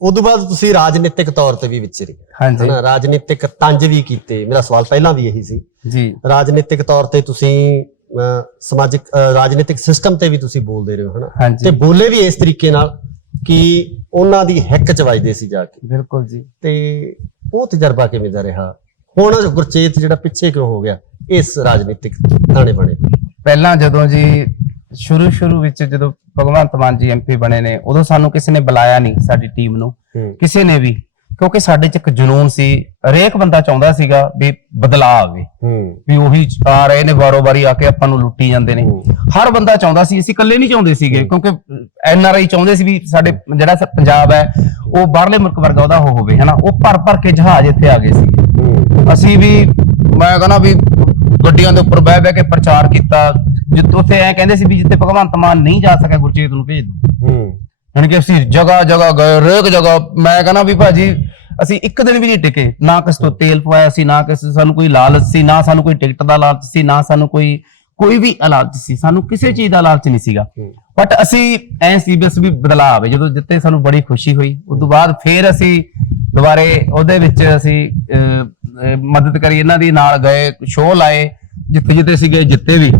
ਉਦੋਂ ਬਾਅਦ ਤੁਸੀਂ ਰਾਜਨੀਤਿਕ ਤੌਰ ਤੇ ਵੀ ਵਿਚਰੇ, ਹਨਾ, ਰਾਜਨੀਤਿਕ ਤੰਜ ਵੀ ਕੀਤੇ। ਮੇਰਾ ਸਵਾਲ ਪਹਿਲਾਂ ਵੀ ਇਹੀ ਸੀ ਜੀ। ਰਾਜਨੀਤਿਕ ਤੌਰ ਤੇ ਤੁਸੀਂ ਸਮਾਜਿਕ ਰਾਜਨੀਤਿਕ ਸਿਸਟਮ ਤੇ ਵੀ ਤੁਸੀਂ ਬੋਲਦੇ ਰਹੇ ਹੋ, ਹਨਾ, ਤੇ ਬੋਲੇ ਵੀ ਇਸ ਤਰੀਕੇ ਨਾਲ ਕਿ ਉਹਨਾਂ ਦੀ ਹਿੱਕ ਚ ਵੱਜਦੇ ਸੀ ਜਾ ਕੇ। ਬਿਲਕੁਲ ਜੀ। ਤੇ ਉਹ ਤਜਰਬਾ ਕਿਵੇਂ ਦਾ ਰਿਹਾ? ਹੁਣ ਗੁਰਚੇਤ ਜਿਹੜਾ ਪਿੱਛੇ ਕਿਉਂ ਹੋ ਗਿਆ ਇਸ ਰਾਜਨੀਤਿਕ ਤਾਣੇ ਬਣੇ? ਪਹਿਲਾਂ ਜਦੋਂ ਜੀ ਸ਼ੁਰੂ ਵਿੱਚ ਜਦੋਂ ਭਗਵੰਤ ਮਾਨ ਜੀ ਐਮਪੀ ਬਣੇ ਨੇ, ਉਦੋਂ ਸਾਨੂੰ ਕਿਸੇ ਨੇ ਬੁਲਾਇਆ ਨਹੀਂ, ਸਾਡੀ ਟੀਮ ਨੂੰ ਕਿਸੇ ਨੇ ਵੀ, ਕਿਉਂਕਿ ਸਾਡੇ ਚ ਇੱਕ ਜਨੂਨ ਸੀ। ਹਰੇਕ ਬੰਦਾ ਚਾਹੁੰਦਾ ਸੀਗਾ ਵੀ ਬਦਲਾਅ ਆਵੇ, ਵੀ ਉਹੀ ਆ ਰਹੇ ਨੇ ਵਾਰੋ-ਵਾਰੀ ਆ ਕੇ ਆਪਾਂ ਨੂੰ ਲੁੱਟੀ ਜਾਂਦੇ ਨੇ। ਹਰ ਬੰਦਾ ਚਾਹੁੰਦਾ ਸੀ, ਅਸੀਂ ਇਕੱਲੇ ਨਹੀਂ ਚਾਹੁੰਦੇ ਸੀਗੇ, ਕਿਉਂਕਿ NRI ਚਾਹੁੰਦੇ ਸੀ ਵੀ ਸਾਡੇ ਜਿਹੜਾ ਪੰਜਾਬ ਹੈ ਉਹ ਬਾਹਰਲੇ ਮੁਲਕ ਵਰਗਾ ਉਹਦਾ ਹੋਵੇ, ਹਨਾ। ਉਹ ਭਰ ਕੇ ਜਹਾਜ਼ ਇੱਥੇ ਆ ਗਏ ਸੀ। ਅਸੀਂ ਵੀ, ਮੈਂ ਕਹਿੰਦਾ ਵੀ ਗੱਡੀਆਂ ਦੇ ਉੱਪਰ ਬਹਿ ਕੇ ਪ੍ਰਚਾਰ ਕੀਤਾ। ਜਿੱਥੇ ਉੱਥੇ ਐ ਕਹਿੰਦੇ ਸੀ ਵੀ ਜਿੱਥੇ ਭਗਵੰਤ ਮਾਨ ਨਹੀਂ ਜਾ ਸਕਿਆ ਗੁਰਚੇਤ ਨੂੰ ਭੇਜ ਦੋ। ਯਾਨੀ ਕਿ ਅਸੀਂ ਜਗ੍ਹਾ ਗਏ, ਹਰੇਕ ਜਗ੍ਹਾ। ਮੈਂ ਕਹਿੰਦਾ ਵੀ ਭਾਜੀ ਅਸੀਂ ਇੱਕ ਦਿਨ ਵੀ ਨਹੀਂ ਟਿਕੇ, ਨਾ ਕਿਸੇ ਤੋਂ ਤੇਲ ਪਵਾਇਆ ਸੀ, ਨਾ ਕਿਸੇ ਸਾਨੂੰ ਕੋਈ ਲਾਲਚ ਸੀ, ਨਾ ਸਾਨੂੰ ਕੋਈ ਟਿਕਟ ਦਾ ਲਾਲਚ ਸੀ, ਨਾ ਸਾਨੂੰ ਕੋਈ ਵੀ ਲਾਲਚ ਸੀ। ਸਾਨੂੰ ਕਿਸੇ ਚੀਜ਼ ਦਾ ਲਾਲਚ ਨਹੀਂ ਸੀਗਾ, ਬਟ ਅਸੀਂ ਐ ਸੀ ਬਸ ਵੀ ਬਦਲਾਅ ਆਵੇ। ਜਦੋਂ ਜਿੱਤੇ ਸਾਨੂੰ ਬੜੀ ਖੁਸ਼ੀ ਹੋਈ, ਉਸ ਤੋਂ ਬਾਅਦ ਫੇਰ ਅਸੀਂ ਦੁਬਾਰੇ ਉਹਦੇ ਵਿੱਚ ਅਸੀਂ ਮਦਦ ਕਰੀ, ਇਹਨਾਂ ਦੀ ਨਾਲ ਗਏ, ਸ਼ੋਅ ਲਾਏ, ਜਿੱਤੇ ਸੀਗੇ, ਜਿੱਤੇ ਵੀ।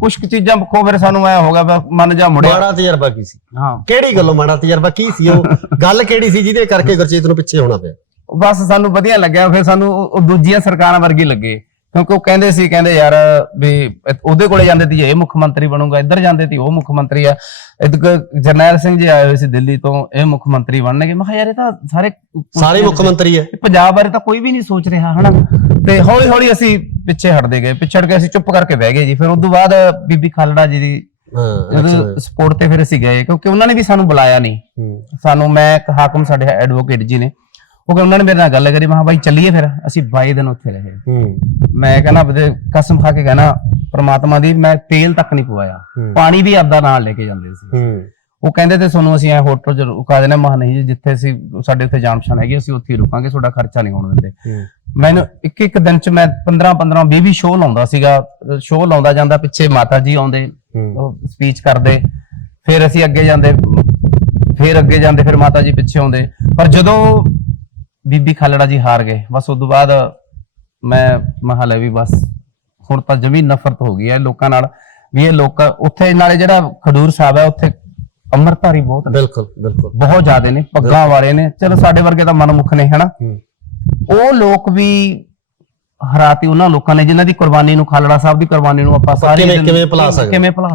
ਕੁਛ ਚੀਜ਼ਾਂ ਪੱਖੋਂ ਫਿਰ ਸਾਨੂੰ ਐ ਹੋ ਗਿਆ ਮਨ ਜਾ ਮੁੜਿਆ। ਮਾੜਾ ਤਜਰਬਾ ਕੀ ਸੀ? ਹਾਂ, ਕਿਹੜੀ ਗੱਲੋਂ ਮਾੜਾ ਤਜਰਬਾ ਕੀ ਸੀ? ਉਹ ਗੱਲ ਕਿਹੜੀ ਸੀ ਜਿਹਦੇ ਕਰਕੇ ਗੁਰਚੇਤ ਨੂੰ ਪਿੱਛੇ ਹੋਣਾ ਪਿਆ? ਬਸ ਸਾਨੂੰ ਵਧੀਆ ਲੱਗਿਆ, ਫਿਰ ਸਾਨੂੰ ਉਹ ਦੂਜੀਆਂ ਸਰਕਾਰਾਂ ਵਰਗੇ ਲੱਗੇ, ਕਿਉਂਕਿ ਉਹ ਕਹਿੰਦੇ ਯਾਰ ਵੀ ਉਹਦੇ ਕੋਲੇ ਜਾਂਦੇ ਸੀ ਇਹ ਮੁੱਖ ਮੰਤਰੀ ਬਣੂਗਾ, ਇੱਧਰ ਜਾਂਦੇ ਸੀ ਉਹ ਮੁੱਖ ਮੰਤਰੀ ਆ। ਜਰਨੈਲ ਸਿੰਘ ਜੀ ਆਏ ਹੋਏ ਸੀ ਦਿੱਲੀ ਤੋਂ, ਇਹ ਮੁੱਖ ਮੰਤਰੀ ਬਣਨਗੇ। ਮੈਂ ਕਿਹਾ ਯਾਰ ਇਹ ਤਾਂ ਸਾਰੇ ਮੁੱਖ ਮੰਤਰੀ ਹੈ, ਪੰਜਾਬ ਬਾਰੇ ਤਾਂ ਕੋਈ ਵੀ ਨਹੀਂ ਸੋਚ ਰਿਹਾ, ਹਨਾ। ਤੇ ਹੌਲੀ ਹੌਲੀ ਅਸੀਂ ਪਿੱਛੇ ਹਟਦੇ ਗਏ, ਪਿਛੜ ਕੇ ਅਸੀਂ ਚੁੱਪ ਕਰਕੇ ਬਹਿ ਗਏ ਜੀ। ਫਿਰ ਉਸ ਤੋਂ ਬਾਅਦ ਬੀਬੀ ਖਾਲੜਾ ਜੀ ਦੀ ਸਪੋਰਟ ਤੇ ਫਿਰ ਅਸੀਂ ਗਏ, ਕਿਉਂਕਿ ਉਹਨਾਂ ਨੇ ਵੀ ਸਾਨੂੰ ਬੁਲਾਇਆ ਨਹੀਂ ਸਾਨੂੰ। ਮੈਂ ਇੱਕ ਹਾਕਮ ਸਾਡੇ ਐਡਵੋਕੇਟ ਜੀ ਨੇ, ਉਹ ਉਹਨਾਂ ਨੇ ਮੇਰੇ ਨਾਲ ਗੱਲ ਕਰੀ, ਮੈਂ ਕਿਹਾ ਬਾਈ ਚੱਲੀਏ। ਫਿਰ ਅਸੀਂ 22 ਦਿਨ ਉੱਥੇ ਰਹੇ। ਮੈਂ ਕਹਿੰਦਾ ਕਸਮ ਖਾ ਕੇ ਕਹਿਣਾ ਪ੍ਰਮਾਤਮਾ ਦੀ, ਮੈਂ ਤੇਲ ਤੱਕ ਨਹੀਂ ਪਵਾਇਆ, ਪਾਣੀ ਵੀ ਆਪਦਾ ਨਾਲ ਲੈ ਕੇ ਜਾਂਦੇ ਸੀ। ਉਹ ਕਹਿੰਦੇ ਤੇ ਤੁਹਾਨੂੰ ਅਸੀਂ ਹੋਟਲ ਚ ਰੁਕਾ ਦੇਣਾ। ਮਾ ਨਹੀਂ ਜੀ, ਜਿੱਥੇ ਅਸੀਂ ਸਾਡੇ ਉੱਥੇ ਜਾਣ ਪਛਾਣ ਹੈਗੀ, ਅਸੀਂ ਉੱਥੇ ਹੀ ਰੁਕਾਂਗੇ, ਤੁਹਾਡਾ ਖਰਚਾ ਨਹੀਂ ਹੋਣ ਦਿੰਦੇ। ਮੈਨੂੰ ਇੱਕ ਦਿਨ ਚ ਮੈਂ 15 20 ਸ਼ੋਅ ਲਾਉਂਦਾ ਸੀਗਾ। ਸ਼ੋਅ ਲਾਉਂਦਾ ਜਾਂਦਾ, ਪਿੱਛੇ ਮਾਤਾ ਜੀ ਆਉਂਦੇ, ਸਪੀਚ ਕਰਦੇ, ਫਿਰ ਅਸੀਂ ਅੱਗੇ ਜਾਂਦੇ, ਫਿਰ ਮਾਤਾ ਜੀ ਪਿੱਛੇ ਆਉਂਦੇ। ਪਰ ਜਦੋਂ ਬੀਬੀ ਖਾਲੜਾ ਜੀ ਹਾਰ ਗਏ, ਬਸ ਉਸ ਤੋਂ ਬਾਅਦ ਮੈਂ ਮਹੱਲੇ ਵੀ ਬਸ ਹੁਣ ਤਾਂ ਜਮੀ ਨਫ਼ਰਤ ਹੋ ਗਈ ਹੈ ਲੋਕਾਂ ਨਾਲ ਵੀ। ਇਹ ਲੋਕ ਉੱਥੇ ਨਾਲੇ ਜਿਹੜਾ ਖਡੂਰ ਸਾਹਿਬ ਹੈ, ਉੱਥੇ ਅੰਮ੍ਰਿਤਧਾਰੀ ਬਹੁਤ ਨੇ, ਬਿਲਕੁਲ ਬਿਲਕੁਲ ਬਹੁਤ ਜ਼ਿਆਦੇ ਨੇ, ਪੱਗਾਂ ਵਾਲੇ ਨੇ। ਚਲੋ ਸਾਡੇ ਵਰਗੇ ਤਾਂ ਮਨਮੁਖ ਨੇ, ਹਨਾ। ਉਹ ਲੋਕ ਵੀ ਹਰਾਤੀ ਉਹਨਾਂ ਲੋਕਾਂ ਨੇ ਜਿਨ੍ਹਾਂ ਦੀ ਕੁਰਬਾਨੀ ਨੂੰ, ਖਾਲੜਾ ਸਾਹਿਬ ਦੀ ਕੁਰਬਾਨੀ ਨੂੰ ਆਪਾਂ ਸਾਰੇ ਕਿਵੇਂ ਭੁਲਾ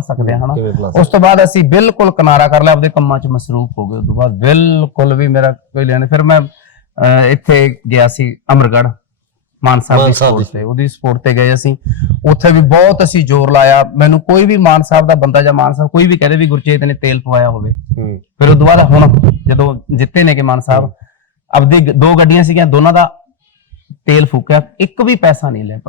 ਸਕਦੇ ਹਾਂ, ਹਨਾ। ਉਸ ਤੋਂ ਬਾਅਦ ਅਸੀਂ ਬਿਲਕੁਲ ਕਿਨਾਰਾ ਕਰ ਲਿਆ, ਆਪਦੇ ਕੰਮਾਂ 'ਚ ਮਸਰੂਫ ਹੋ ਗਏ। ਉਸ ਤੋਂ ਬਾਅਦ ਬਿਲਕੁਲ ਵੀ ਮੇਰਾ ਕੋਈ ਲੈਣ। ਫਿਰ ਮੈਂ ਇੱਥੇ ਗਿਆ ਸੀ ਅਮਰਗੜ੍ਹ, ਮਾਨ ਸਾਹਿਬ ਦੀ ਸਪੋਰਟ ਤੇ, ਉਹਦੀ ਸਪੋਰਟ ਤੇ ਗਏ ਅਸੀਂ। ਉੱਥੇ ਵੀ ਬਹੁਤ ਅਸੀਂ ਜ਼ੋਰ ਲਾਇਆ। ਮੈਨੂੰ ਕੋਈ ਵੀ ਮਾਨ ਸਾਹਿਬ ਦਾ ਬੰਦਾ ਜਾਂ ਮਾਨ ਸਾਹਿਬ ਕੋਈ ਵੀ ਕਹਦੇ ਵੀ ਗੁਰਚੇਤ ਨੇ ਤੇਲ ਪਵਾਇਆ ਹੋਵੇ। ਫਿਰ ਉਹ ਦੁਬਾਰਾ ਹੁਣ ਜਦੋਂ ਜਿੱਤੇ ਨੇ ਕਿ ਮਾਨ ਸਾਹਿਬ, ਆਪਦੀ 2 ਗੱਡੀਆਂ ਸੀਗੀਆਂ, ਦੋਨਾਂ ਦਾ ਤੇਲ ਫੂਕਿਆ, ਇੱਕ ਵੀ ਪੈਸਾ ਨਹੀਂ ਲਿਆ,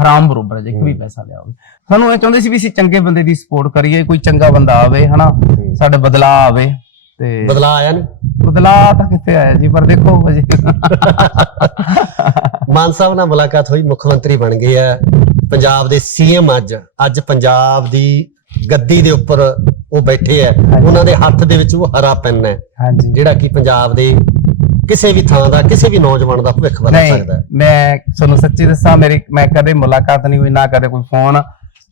ਹਰਾਮ ਬਰੋਬਰ ਜੇ ਇੱਕ ਵੀ ਪੈਸਾ ਲਿਆ ਹੋਵੇ। ਸਾਨੂੰ ਇਹ ਚਾਹੁੰਦੇ ਸੀ ਵੀ ਅਸੀਂ ਚੰਗੇ ਬੰਦੇ ਦੀ ਸਪੋਰਟ ਕਰੀਏ, ਕੋਈ ਚੰਗਾ ਬੰਦਾ ਆਵੇ, ਹਨਾ, ਸਾਡੇ ਬਦਲਾਅ ਆਵੇ। ਤੇ ਬਦਲਾਅ ਆਇਆ ਨਹੀਂ? ਬਦਲਾਅ ਤਾਂ ਕਿੱਥੇ ਆਇਆ ਜੀ, ਪਰ ਦੇਖੋ ਅਜੇ ਮਾਨ ਸਾਹਿਬ ਨਾਲ ਮੁਲਾਕਾਤ ਹੋਈ, ਮੁੱਖ ਮੰਤਰੀ ਬਣ ਗਏ ਆ, ਪੰਜਾਬ ਦੇ ਸੀਐਮ। ਅੱਜ ਪੰਜਾਬ ਦੀ ਗੱਦੀ ਦੇ ਉੱਪਰ ਉਹ ਬੈਠੇ ਆ, ਉਹਨਾਂ ਦੇ ਹੱਥ ਦੇ ਵਿੱਚ ਉਹ ਹਰਾ ਪੈਨ ਹੈ ਜਿਹੜਾ ਕਿ ਪੰਜਾਬ ਦੇ ਕਿਸੇ ਵੀ ਥਾਂ ਦਾ, ਕਿਸੇ ਵੀ ਨੌਜਵਾਨ ਦਾ ਭਵਿੱਖ ਬਦਲ ਸਕਦਾ ਹੈ। ਮੈਂ ਤੁਹਾਨੂੰ ਸੱਚੀ ਦੱਸਾਂ, ਮੈਂ ਕਦੇ ਮੁਲਾਕਾਤ ਨਹੀਂ ਹੋਈ, ਨਾ ਕਦੇ ਕੋਈ ਫੋਨ।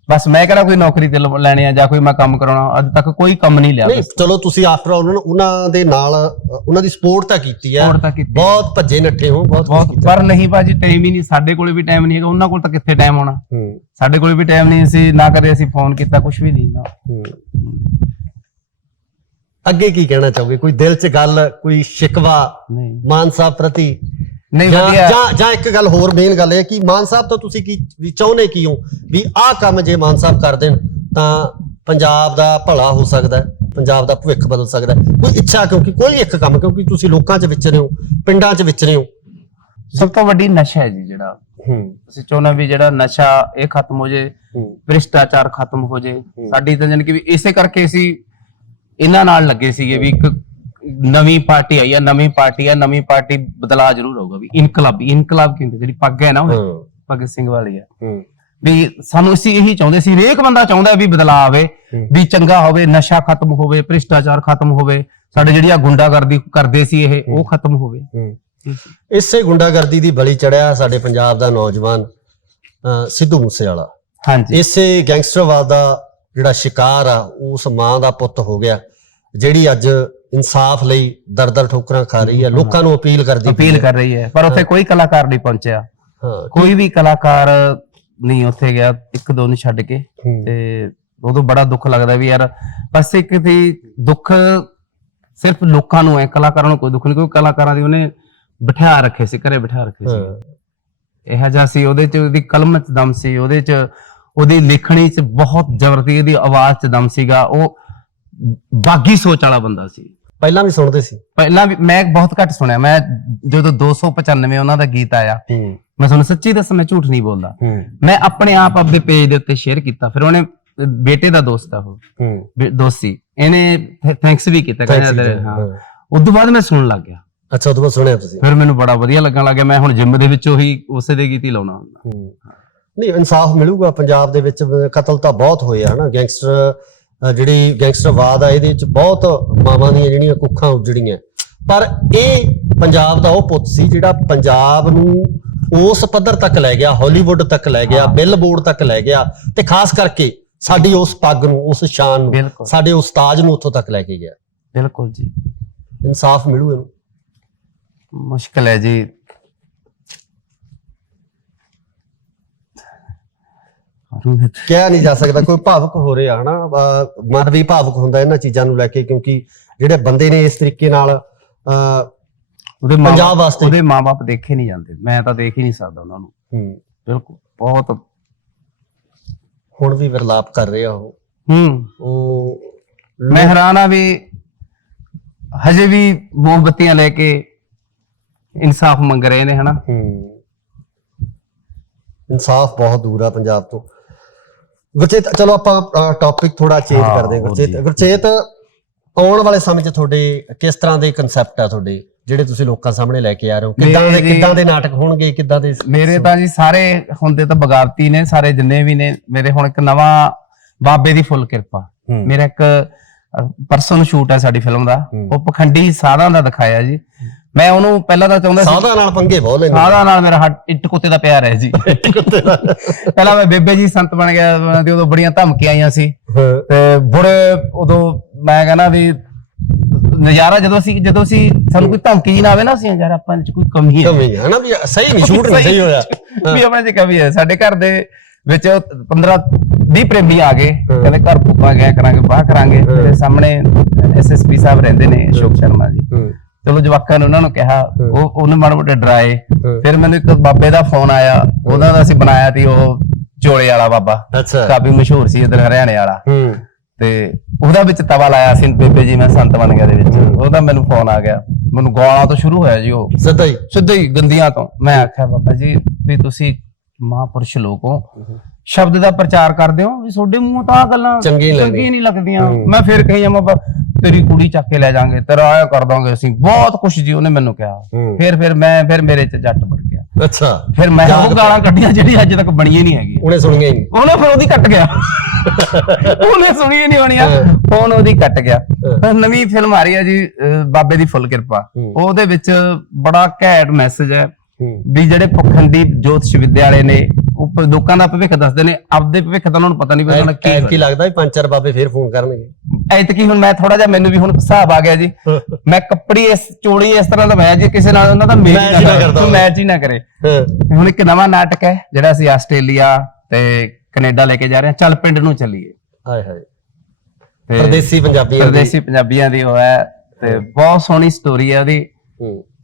ਬਸ ਮੈਂ ਕਹਿੰਦਾ ਕੋਈ ਨੌਕਰੀ ਤੇ ਲੈਣੀ ਆ ਜਾਂ ਕੋਈ ਮੈਂ ਕੰਮ ਕਰਾਉਣਾ, ਅੱਜ ਤੱਕ ਕੋਈ ਕੰਮ ਨਹੀਂ ਲਿਆ। ਚਲੋ ਤੁਸੀਂ ਆਫਟਰ ਆਲ ਉਹਨਾਂ ਦੇ ਨਾਲ ਉਹਨਾਂ ਦੀ ਸਪੋਰਟ ਤਾਂ ਕੀਤੀ ਹੈ, ਬਹੁਤ ਭੱਜੇ ਨੱਠੇ ਹੋ, ਬਹੁਤ। ਪਰ ਨਹੀਂ ਭਾਜੀ, ਟਾਈਮ ਹੀ ਨਹੀਂ, ਸਾਡੇ ਕੋਲ ਵੀ ਟਾਈਮ ਨਹੀਂ ਹੈਗਾ, ਉਹਨਾਂ ਕੋਲ ਤਾਂ ਕਿੱਥੇ ਟਾਈਮ ਹੋਣਾ। ਸਾਡੇ ਕੋਲ ਵੀ ਟਾਈਮ ਨਹੀਂ ਸੀ, ਨਾ ਕਦੇ ਅਸੀਂ ਫੋਨ ਕੀਤਾ, ਕੁਝ ਵੀ ਨਹੀਂ ਨਾ। ਅੱਗੇ ਕੀ ਕਹਿਣਾ ਚਾਹੋਗੇ? ਕੋਈ ਦਿਲ 'ਚ ਗੱਲ, ਕੋਈ ਸ਼ਿਕਵਾ ਮਾਨ ਸਾਹਿਬ ਪ੍ਰਤੀ? ਜਾਂ ਇੱਕ ਗੱਲ ਹੋਰ, ਮੇਨ ਗੱਲ ਇਹ ਕਿ ਮਾਨ ਸਾਹਿਬ ਤੋਂ ਤੁਸੀਂ ਕੀ ਚਾਹੁੰਦੇ ਕੀ ਹੋ ਵੀ ਆਹ ਕੰਮ ਜੇ ਮਾਨ ਸਾਹਿਬ ਕਰ ਦੇਣ ਤਾਂ ਪੰਜਾਬ ਦਾ ਭਲਾ ਹੋ ਸਕਦਾ ਹੈ, ਪੰਜਾਬ ਦਾ ਭਵਿੱਖ ਬਦਲ ਸਕਦਾ ਹੈ? ਕੋਈ ਇੱਛਾ, ਕਿਉਂਕਿ ਕੋਈ ਇੱਕ ਕੰਮ, ਕਿਉਂਕਿ ਤੁਸੀਂ ਲੋਕਾਂ 'ਚ ਵਿਚਰੇ ਹੋ, ਪਿੰਡਾਂ 'ਚ ਵਿਚਰੇ ਹੋ। ਸਭ ਤੋਂ ਵੱਡੀ ਨਸ਼ਾ ਹੈ ਜੀ ਜਿਹੜਾ, ਅਸੀਂ ਚਾਹੁੰਦੇ ਵੀ ਜਿਹੜਾ ਨਸ਼ਾ ਇਹ ਖਤਮ ਹੋ ਜੇ, ਭ੍ਰਿਸ਼ਟਾਚਾਰ ਖਤਮ ਹੋ ਜੇ। ਸਾਡੀ ਤਾਂ ਜਾਣੀ ਕਿ ਵੀ ਇਸੇ ਕਰਕੇ ਅਸੀਂ ਇਹਨਾਂ ਨਾਲ ਲੱਗੇ ਸੀਗੇ ਵੀ ਇੱਕ ਨਵੀਂ ਪਾਰਟੀ ਆਈ ਹੈ, ਨਵੀਂ ਪਾਰਟੀ ਬਦਲਾਅ ਜ਼ਰੂਰ ਹੋਊਗਾ। ਵੀ ਇਨਕਲਾਬ ਕਹਿੰਦੇ, ਜਿਹੜੀ ਪੱਗ ਹੈ ਨਾ, ਉਹ ਭਗਤ ਸਿੰਘ ਵਾਲੀ ਹੈ। ਵੀ ਸਾਨੂੰ ਅਸੀਂ ਇਹੀ ਚਾਹੁੰਦੇ ਸੀ, ਹਰੇਕ ਬੰਦਾ ਚਾਹੁੰਦਾ ਵੀ ਬਦਲਾਅ ਆਵੇ, ਵੀ ਚੰਗਾ ਹੋਵੇ, ਨਸ਼ਾ ਖਤਮ ਹੋਵੇ, ਭ੍ਰਿਸ਼ਟਾਚਾਰ ਖਤਮ ਹੋਵੇ, ਸਾਡੇ ਜਿਹੜੀ ਆ ਗੁੰਡਾਗਰਦੀ ਕਰਦੇ ਸੀ ਇਹ, ਉਹ ਖਤਮ ਹੋਵੇ। ਇਸੇ ਗੁੰਡਾਗਰਦੀ ਦੀ ਬਲੀ ਚੜਿਆ ਸਾਡੇ ਪੰਜਾਬ ਦਾ ਨੌਜਵਾਨ ਸਿੱਧੂ ਮੂਸੇਵਾਲਾ। ਹਾਂਜੀ, ਇਸੇ ਗੈਂਗਸਟਰਵਾਦ ਦਾ ਜਿਹੜਾ ਸ਼ਿਕਾਰ ਆ, ਉਸ ਮਾਂ ਦਾ ਪੁੱਤ ਹੋ ਗਿਆ, ਜਿਹੜੀ ਅੱਜ ਇਨਸਾਫ ਲਈ ਦਰ ਠੋਕਰਾਂ ਖਾ ਰਹੀ ਹੈ, ਲੋਕਾਂ ਨੂੰ ਅਪੀਲ ਕਰ ਰਹੀ ਹੈ। ਪਰ ਉੱਥੇ ਕੋਈ ਕਲਾਕਾਰ ਨਹੀਂ ਪਹੁੰਚਿਆ, ਕੋਈ ਵੀ ਕਲਾਕਾਰ ਨਹੀਂ ਉੱਥੇ ਗਿਆ, 1-2 ਨੂੰ ਛੱਡ ਕੇ। ਤੇ ਉਦੋਂ ਬੜਾ ਦੁੱਖ ਲੱਗਦਾ ਵੀ ਯਾਰ, ਬਸ ਇੱਕ ਦੀ ਦੁੱਖ ਸਿਰਫ ਲੋਕਾਂ ਨੂੰ ਹੈ, ਕਲਾਕਾਰਾਂ ਨੂੰ ਕੋਈ ਦੁੱਖ ਨਹੀਂ। ਕਿਉਂਕਿ ਕਲਾਕਾਰਾਂ ਦੀ ਉਹਨੇ ਬਿਠਾ ਰੱਖੇ ਸੀ, ਘਰੇ ਬਿਠਾ ਰੱਖੇ ਸੀ। ਇਹੋ ਜਿਹਾ ਸੀ, ਉਹਦੇ ਚ ਉਹਦੀ ਕਲਮ ਚ ਦਮ ਸੀ, ਉਹਦੇ ਚ ਉਹਦੀ ਲਿਖਣੀ ਚ ਬਹੁਤ ਜ਼ਬਰਦਸਤੀ, ਉਹਦੀ ਆਵਾਜ਼ ਚ ਦਮ ਸੀਗਾ। ਉਹ ਬਾਗੀ ਸੋਚ ਵਾਲਾ ਬੰਦਾ ਸੀ। ਪਹਿਲਾਂ ਵੀ ਸੁਣਦੇ ਸੀ? ਪਹਿਲਾਂ ਵੀ ਮੈਂ ਬਹੁਤ ਘੱਟ ਸੁਣਿਆ। ਮੈਂ ਜਦੋਂ 295 ਉਹਨਾਂ ਦਾ ਗੀਤ ਆਇਆ, ਮੈਂ ਤੁਹਾਨੂੰ ਸੱਚੀ ਦੱਸਾਂ, ਮੈਂ ਝੂਠ ਨਹੀਂ ਬੋਲਦਾ, ਮੈਂ ਆਪਣੇ ਆਪ ਆਪਦੇ ਪੇਜ ਦੇ ਉੱਤੇ ਸ਼ੇਅਰ ਕੀਤਾ। ਫਿਰ ਉਹਨੇ, ਬੇਟੇ ਦਾ ਦੋਸਤ ਆ ਉਹ, ਦੋਸਤੀ, ਇਹਨੇ ਥੈਂਕਸ ਵੀ ਕੀਤਾ, ਕਹਿੰਦਾ ਹਾਂ। ਉਸ ਤੋਂ ਬਾਅਦ ਮੈਂ ਸੁਣਨ ਲੱਗ ਗਿਆ। ਅੱਛਾ, ਉਸ ਤੋਂ ਬਾਅਦ ਸੁਣਿਆ ਤੁਸੀਂ? ਫਿਰ ਮੈਨੂੰ ਬੜਾ ਵਧੀਆ ਲੱਗਣ ਲੱਗ ਗਿਆ। ਮੈਂ ਹੁਣ ਜਿੰਮ ਦੇ ਵਿੱਚ ਉਹੀ ਉਸੇ ਦੇ ਗੀਤ ਹੀ ਲਾਉਣਾ ਹੁੰਦਾ। ਨਹੀਂ, ਇਨਸਾਫ ਮਿਲੂਗਾ ਪੰਜਾਬ ਦੇ ਵਿੱਚ। ਕਤਲ ਤਾਂ ਬਹੁਤ ਹੋਏ ਆ ਨਾ, ਜਿਹੜੀ ਗੈਂਗਸਟਰਵਾਦ ਆ, ਇਹਦੇ ਵਿੱਚ ਬਹੁਤ ਮਾਵਾਂ ਦੀਆਂ ਜਿਹੜੀਆਂ ਕੁੱਖਾਂ ਉਜੜੀਆਂ। ਪਰ ਇਹ ਪੰਜਾਬ ਦਾ ਉਹ ਪੁੱਤ ਸੀ ਜਿਹੜਾ ਪੰਜਾਬ ਨੂੰ ਉਸ ਪੱਧਰ ਤੱਕ ਲੈ ਗਿਆ, ਹਾਲੀਵੁੱਡ ਤੱਕ ਲੈ ਗਿਆ, ਬਿਲਬੋਰਡ ਤੱਕ ਲੈ ਗਿਆ, ਤੇ ਖਾਸ ਕਰਕੇ ਸਾਡੀ ਉਸ ਪੱਗ ਨੂੰ, ਉਸ ਸ਼ਾਨ ਨੂੰ, ਸਾਡੇ ਉਸ ਤਾਜ ਨੂੰ ਉੱਥੋਂ ਤੱਕ ਲੈ ਕੇ ਗਿਆ। ਬਿਲਕੁਲ ਜੀ। ਇਨਸਾਫ ਮਿਲੂ ਇਹਨੂੰ? ਮੁਸ਼ਕਿਲ ਹੈ ਜੀ। ਕਿਹਾ ਨਹੀਂ ਜਾ ਸਕਦਾ। ਕੋਈ ਭਾਵੁਕ ਹੋ ਰਿਹਾ ਹਨਾ, ਮਨ ਵੀ ਭਾਵੁਕ ਹੁੰਦਾ ਇਹਨਾਂ ਚੀਜ਼ਾਂ ਨੂੰ ਲੈ ਕੇ, ਕਿਉਂਕਿ ਜਿਹੜੇ ਬੰਦੇ ਨੇ ਇਸ ਤਰੀਕੇ ਨਾਲ ਪੰਜਾਬ ਵਾਸਤੇ, ਉਹਦੇ ਮਾਂ-ਬਾਪ ਦੇਖੇ ਨਹੀਂ ਜਾਂਦੇ। ਮੈਂ ਤਾਂ ਦੇਖ ਹੀ ਨਹੀਂ ਸਕਦਾ ਉਹਨਾਂ ਨੂੰ। ਬਿਲਕੁਲ ਬਹੁਤ। ਹੁਣ ਵੀ ਵਿਰਲਾਪ ਕਰ ਰਹੇ ਆ ਉਹ ਮੈਂ ਹੈਰਾਨ ਆ ਵੀ ਹਜੇ ਵੀ ਮੋਮਬੱਤੀਆਂ ਲੈ ਕੇ ਇਨਸਾਫ ਮੰਗ ਰਹੇ ਨੇ, ਹਨਾ। ਇਨਸਾਫ ਬਹੁਤ ਦੂਰ ਆ ਪੰਜਾਬ ਤੋਂ। ਗੁਰਚੇਤ, ਚਲੋ ਆਪਾਂ ਟੌਪਿਕ ਥੋੜਾ ਚੇਂਜ ਕਰਦੇ ਹਾਂ। ਗੁਰਚੇਤ, ਆਉਣ ਵਾਲੇ ਸਮੇਂ 'ਚ ਤੁਹਾਡੇ ਕਿਸ ਤਰ੍ਹਾਂ ਦੇ ਕਨਸੈਪਟ ਆ ਤੁਹਾਡੇ ਜਿਹੜੇ ਤੁਸੀਂ ਲੋਕਾਂ ਸਾਹਮਣੇ ਲੈ ਕੇ ਆ ਰਹੇ ਹੋ? ਕਿੱਦਾਂ ਦੇ ਨਾਟਕ ਹੋਣਗੇ, ਕਿੱਦਾਂ ਦੇ? ਮੇਰੇ ਤਾਂ ਜੀ ਸਾਰੇ ਹੁੰਦੇ ਤਾਂ ਬਗਾਵਤੀ ਨੇ ਸਾਰੇ ਜਿੰਨੇ ਵੀ ਨੇ ਮੇਰੇ। ਹੁਣ ਇੱਕ ਨਵਾਂ ਬਾਬੇ ਦੀ ਫੁੱਲ ਕਿਰਪਾ, ਮੇਰਾ ਇੱਕ ਪਰਸਨ ਸ਼ੂਟ ਹੈ ਸਾਡੀ ਫਿਲਮ ਦਾ, ਉਹ ਪਖੰਡੀ ਸਾਧਾਂ ਦਾ ਦਿਖਾਇਆ ਜੀ। ਮੈਂ ਉਹਨੂੰ ਪਹਿਲਾਂ ਤਾਂ ਚਾਹੁੰਦਾ ਸੀ, ਸਾਧਾਂ ਨਾਲ ਪੰਗੇ ਬਹੁਤ ਲੈਂਦੇ, ਸਾਧਾਂ ਨਾਲ ਮੇਰਾ ਇੱਟ ਕੁੱਤੇ ਦਾ ਪਿਆਰ ਹੈ ਜੀ। ਪਹਿਲਾਂ ਮੈਂ ਬੇਬੇ ਜੀ ਸੰਤ ਬਣ ਗਿਆ ਤੇ ਉਦੋਂ ਬੜੀਆਂ ਧਮਕੀਆਂ ਆਈਆਂ ਸੀ ਤੇ ਬੁੜੇ, ਉਦੋਂ ਮੈਂ ਕਹਿੰਦਾ ਵੀ ਨਜ਼ਾਰਾ ਜਦੋਂ ਅਸੀਂ ਸਾਨੂੰ ਕੋਈ ਧਮਕੀ ਨਾ ਆਵੇ ਨਾ, ਅਸੀਂ ਯਾਰ ਆਪਾਂ ਚ ਕੋਈ ਕਮੀ ਹੈ ਨਾ, ਵੀ ਸਹੀ ਨਹੀਂ, ਸ਼ੂਟ ਨਹੀਂ ਸਹੀ ਹੋਇਆ, ਵੀ ਆਪਣੇ ਚ ਕਮੀ ਹੈ। ਸਾਡੇ ਘਰ ਦੇ ਵਿੱਚ 15-20 ਪ੍ਰੇਮੀ ਆ ਗਏ, ਕਹਿੰਦੇ ਘਰ ਪੁੱਪਾ ਗਿਆ ਕਰਾਂਗੇ, ਬਾਹ ਕਰਾਂਗੇ। ਮੇਰੇ ਸਾਹਮਣੇ ਐਸਐਸਪੀ ਸਾਹਿਬ ਰਹਿੰਦੇ ਨੇ, ਅਸ਼ੋਕ ਸ਼ਰਮਾ ਜੀ। ਚਲੋ ਜਵਾਕਾਂ ਨੇ ਉਹਨਾਂ ਨੂੰ ਕਿਹਾ, ਉਹਨੇ ਮਾੜੇ ਮੋਟੇ ਡਰਾਏ। ਫਿਰ ਮੈਨੂੰ ਇੱਕ ਬਾਬੇ ਦਾ ਫੋਨ ਆਇਆ, ਉਹਨਾਂ ਦਾ ਅਸੀਂ ਬਣਾਇਆ ਸੀ ਉਹ ਚੋਲੇ ਵਾਲਾ ਬਾਬਾ, ਕਾਫੀ ਮਸ਼ਹੂਰ ਸੀ ਇੱਧਰ ਹਰਿਆਣੇ ਵਾਲਾ, ਤੇ ਉਹਦਾ ਵਿੱਚ ਤਵਾ ਲਾਇਆ ਸੀ ਬੇਬੇ ਜੀ ਮੈਂ ਸੰਤ ਬਣ ਗਿਆ ਦੇ ਵਿੱਚ। ਉਹਦਾ ਮੈਨੂੰ ਫੋਨ ਆ ਗਿਆ, ਮੈਨੂੰ ਗਾਲਾਂ ਤੋਂ ਸ਼ੁਰੂ ਹੋਇਆ ਜੀ, ਉਹ ਸਿੱਧਾ ਹੀ ਗੰਦੀਆਂ ਤੋਂ। ਮੈਂ ਆਖਿਆ ਬਾਬਾ ਜੀ ਵੀ ਤੁਸੀਂ ਮਹਾਂਪੁਰਸ਼ ਲੋਕ ਹੋ, ਸ਼ਬਦ ਦਾ ਪ੍ਰਚਾਰ ਕਰਦੇ ਹੋ, ਵੀ ਤੁਹਾਡੇ ਮੂੰਹ ਤਾਂ ਗੱਲਾਂ ਚੰਗੀਆਂ ਨਹੀਂ ਲੱਗਦੀਆਂ। ਮੈਂ ਫਿਰ ਕਹੀ ਜਾਵਾਂ ਤੇਰੀ ਕੁੜੀ ਚੱਕ ਕੇ ਲੈ ਜਾਾਂਗੇ, ਤੇਰਾ ਆਇਆ ਕਰ ਦਾਂਗੇ ਅਸੀਂ, ਬਹੁਤ ਕੁਛ ਜੀ ਉਹਨੇ ਮੈਨੂੰ ਕਿਹਾ। ਫਿਰ ਮੇਰੇ ਚ ਜੱਟ ਵੜ ਗਿਆ। ਅੱਛਾ, ਫਿਰ ਮੈਂ ਉਹ ਗਾਲਾਂ ਕੱਢੀਆਂ ਜਿਹੜੀ ਅੱਜ ਤੱਕ ਬਣੀਆਂ ਨਹੀਂ ਹੈਗੀ। ਉਹਨੇ ਸੁਣੀਆਂ ਹੀ ਨਹੀਂ, ਉਹਨੇ ਫਿਰ ਉਹਦੀ ਕੱਟ ਗਿਆ। ਉਹਨੇ ਸੁਣੀ ਨਹੀਂ ਹੋਣੀਆਂ, ਫੋਨ ਉਹਦੀ ਕੱਟ ਗਿਆ। ਨਵੀਂ ਫਿਲਮ ਆ ਰਹੀ ਹੈ ਜੀ ਬਾਬੇ ਦੀ ਫੁੱਲ ਕਿਰਪਾ, ਉਹਦੇ ਵਿੱਚ ਬੜਾ ਘੈਂਟ ਮੈਸੇਜ ਹੈ ਵੀ ਜਿਹੜੇ ਪਖੰਡੀ ਜੋਤਿਸ਼ ਵਿਦਿਆਲੇ ਨੇ ਉਹ ਲੋਕਾਂ ਦਾ ਭਵਿੱਖ ਦੱਸਦੇ ਨੇ, ਆਪਦੇ ਭਵਿੱਖ ਦਾ ਉਹਨਾਂ ਨੂੰ ਪਤਾ ਨਹੀਂ। ਕੀ ਲੱਗਦਾ ਵੀ 5-4 ਬਾਬੇ ਫੇਰ ਫੋਨ ਕਰਨਗੇ ਐਤਕੀ? ਹੁਣ ਮੈਂ ਥੋੜਾ ਜਿਹਾ, ਮੈਨੂੰ ਵੀ ਹੁਣ ਹਿਸਾਬ ਆ ਗਿਆ ਜੀ, ਮੈਂ ਕੱਪੜੀ ਚੋੜੀ ਇਸ ਤਰ੍ਹਾਂ ਦਾ ਮੈਂ ਜੀ ਕਿਸੇ ਨਾਲ ਉਹਨਾਂ ਦਾ ਮੈਚ ਹੀ ਨਾ ਕਰੇ। ਹੁਣ ਇੱਕ ਨਵਾਂ ਨਾਟਕ ਹੈ ਜਿਹੜਾ ਅਸੀਂ ਆਸਟ੍ਰੇਲੀਆ ਤੇ ਕੈਨੇਡਾ ਲੈ ਕੇ ਜਾ ਰਹੇ ਹਾਂ, ਚੱਲ ਪਿੰਡ ਨੂੰ ਚੱਲੀਏ। ਪਰਦੇਸੀ ਪੰਜਾਬੀਆਂ ਦੀ ਉਹ ਹੈ ਤੇ ਬਹੁਤ ਸੋਹਣੀ ਸਟੋਰੀ ਹੈ ਉਹਦੀ।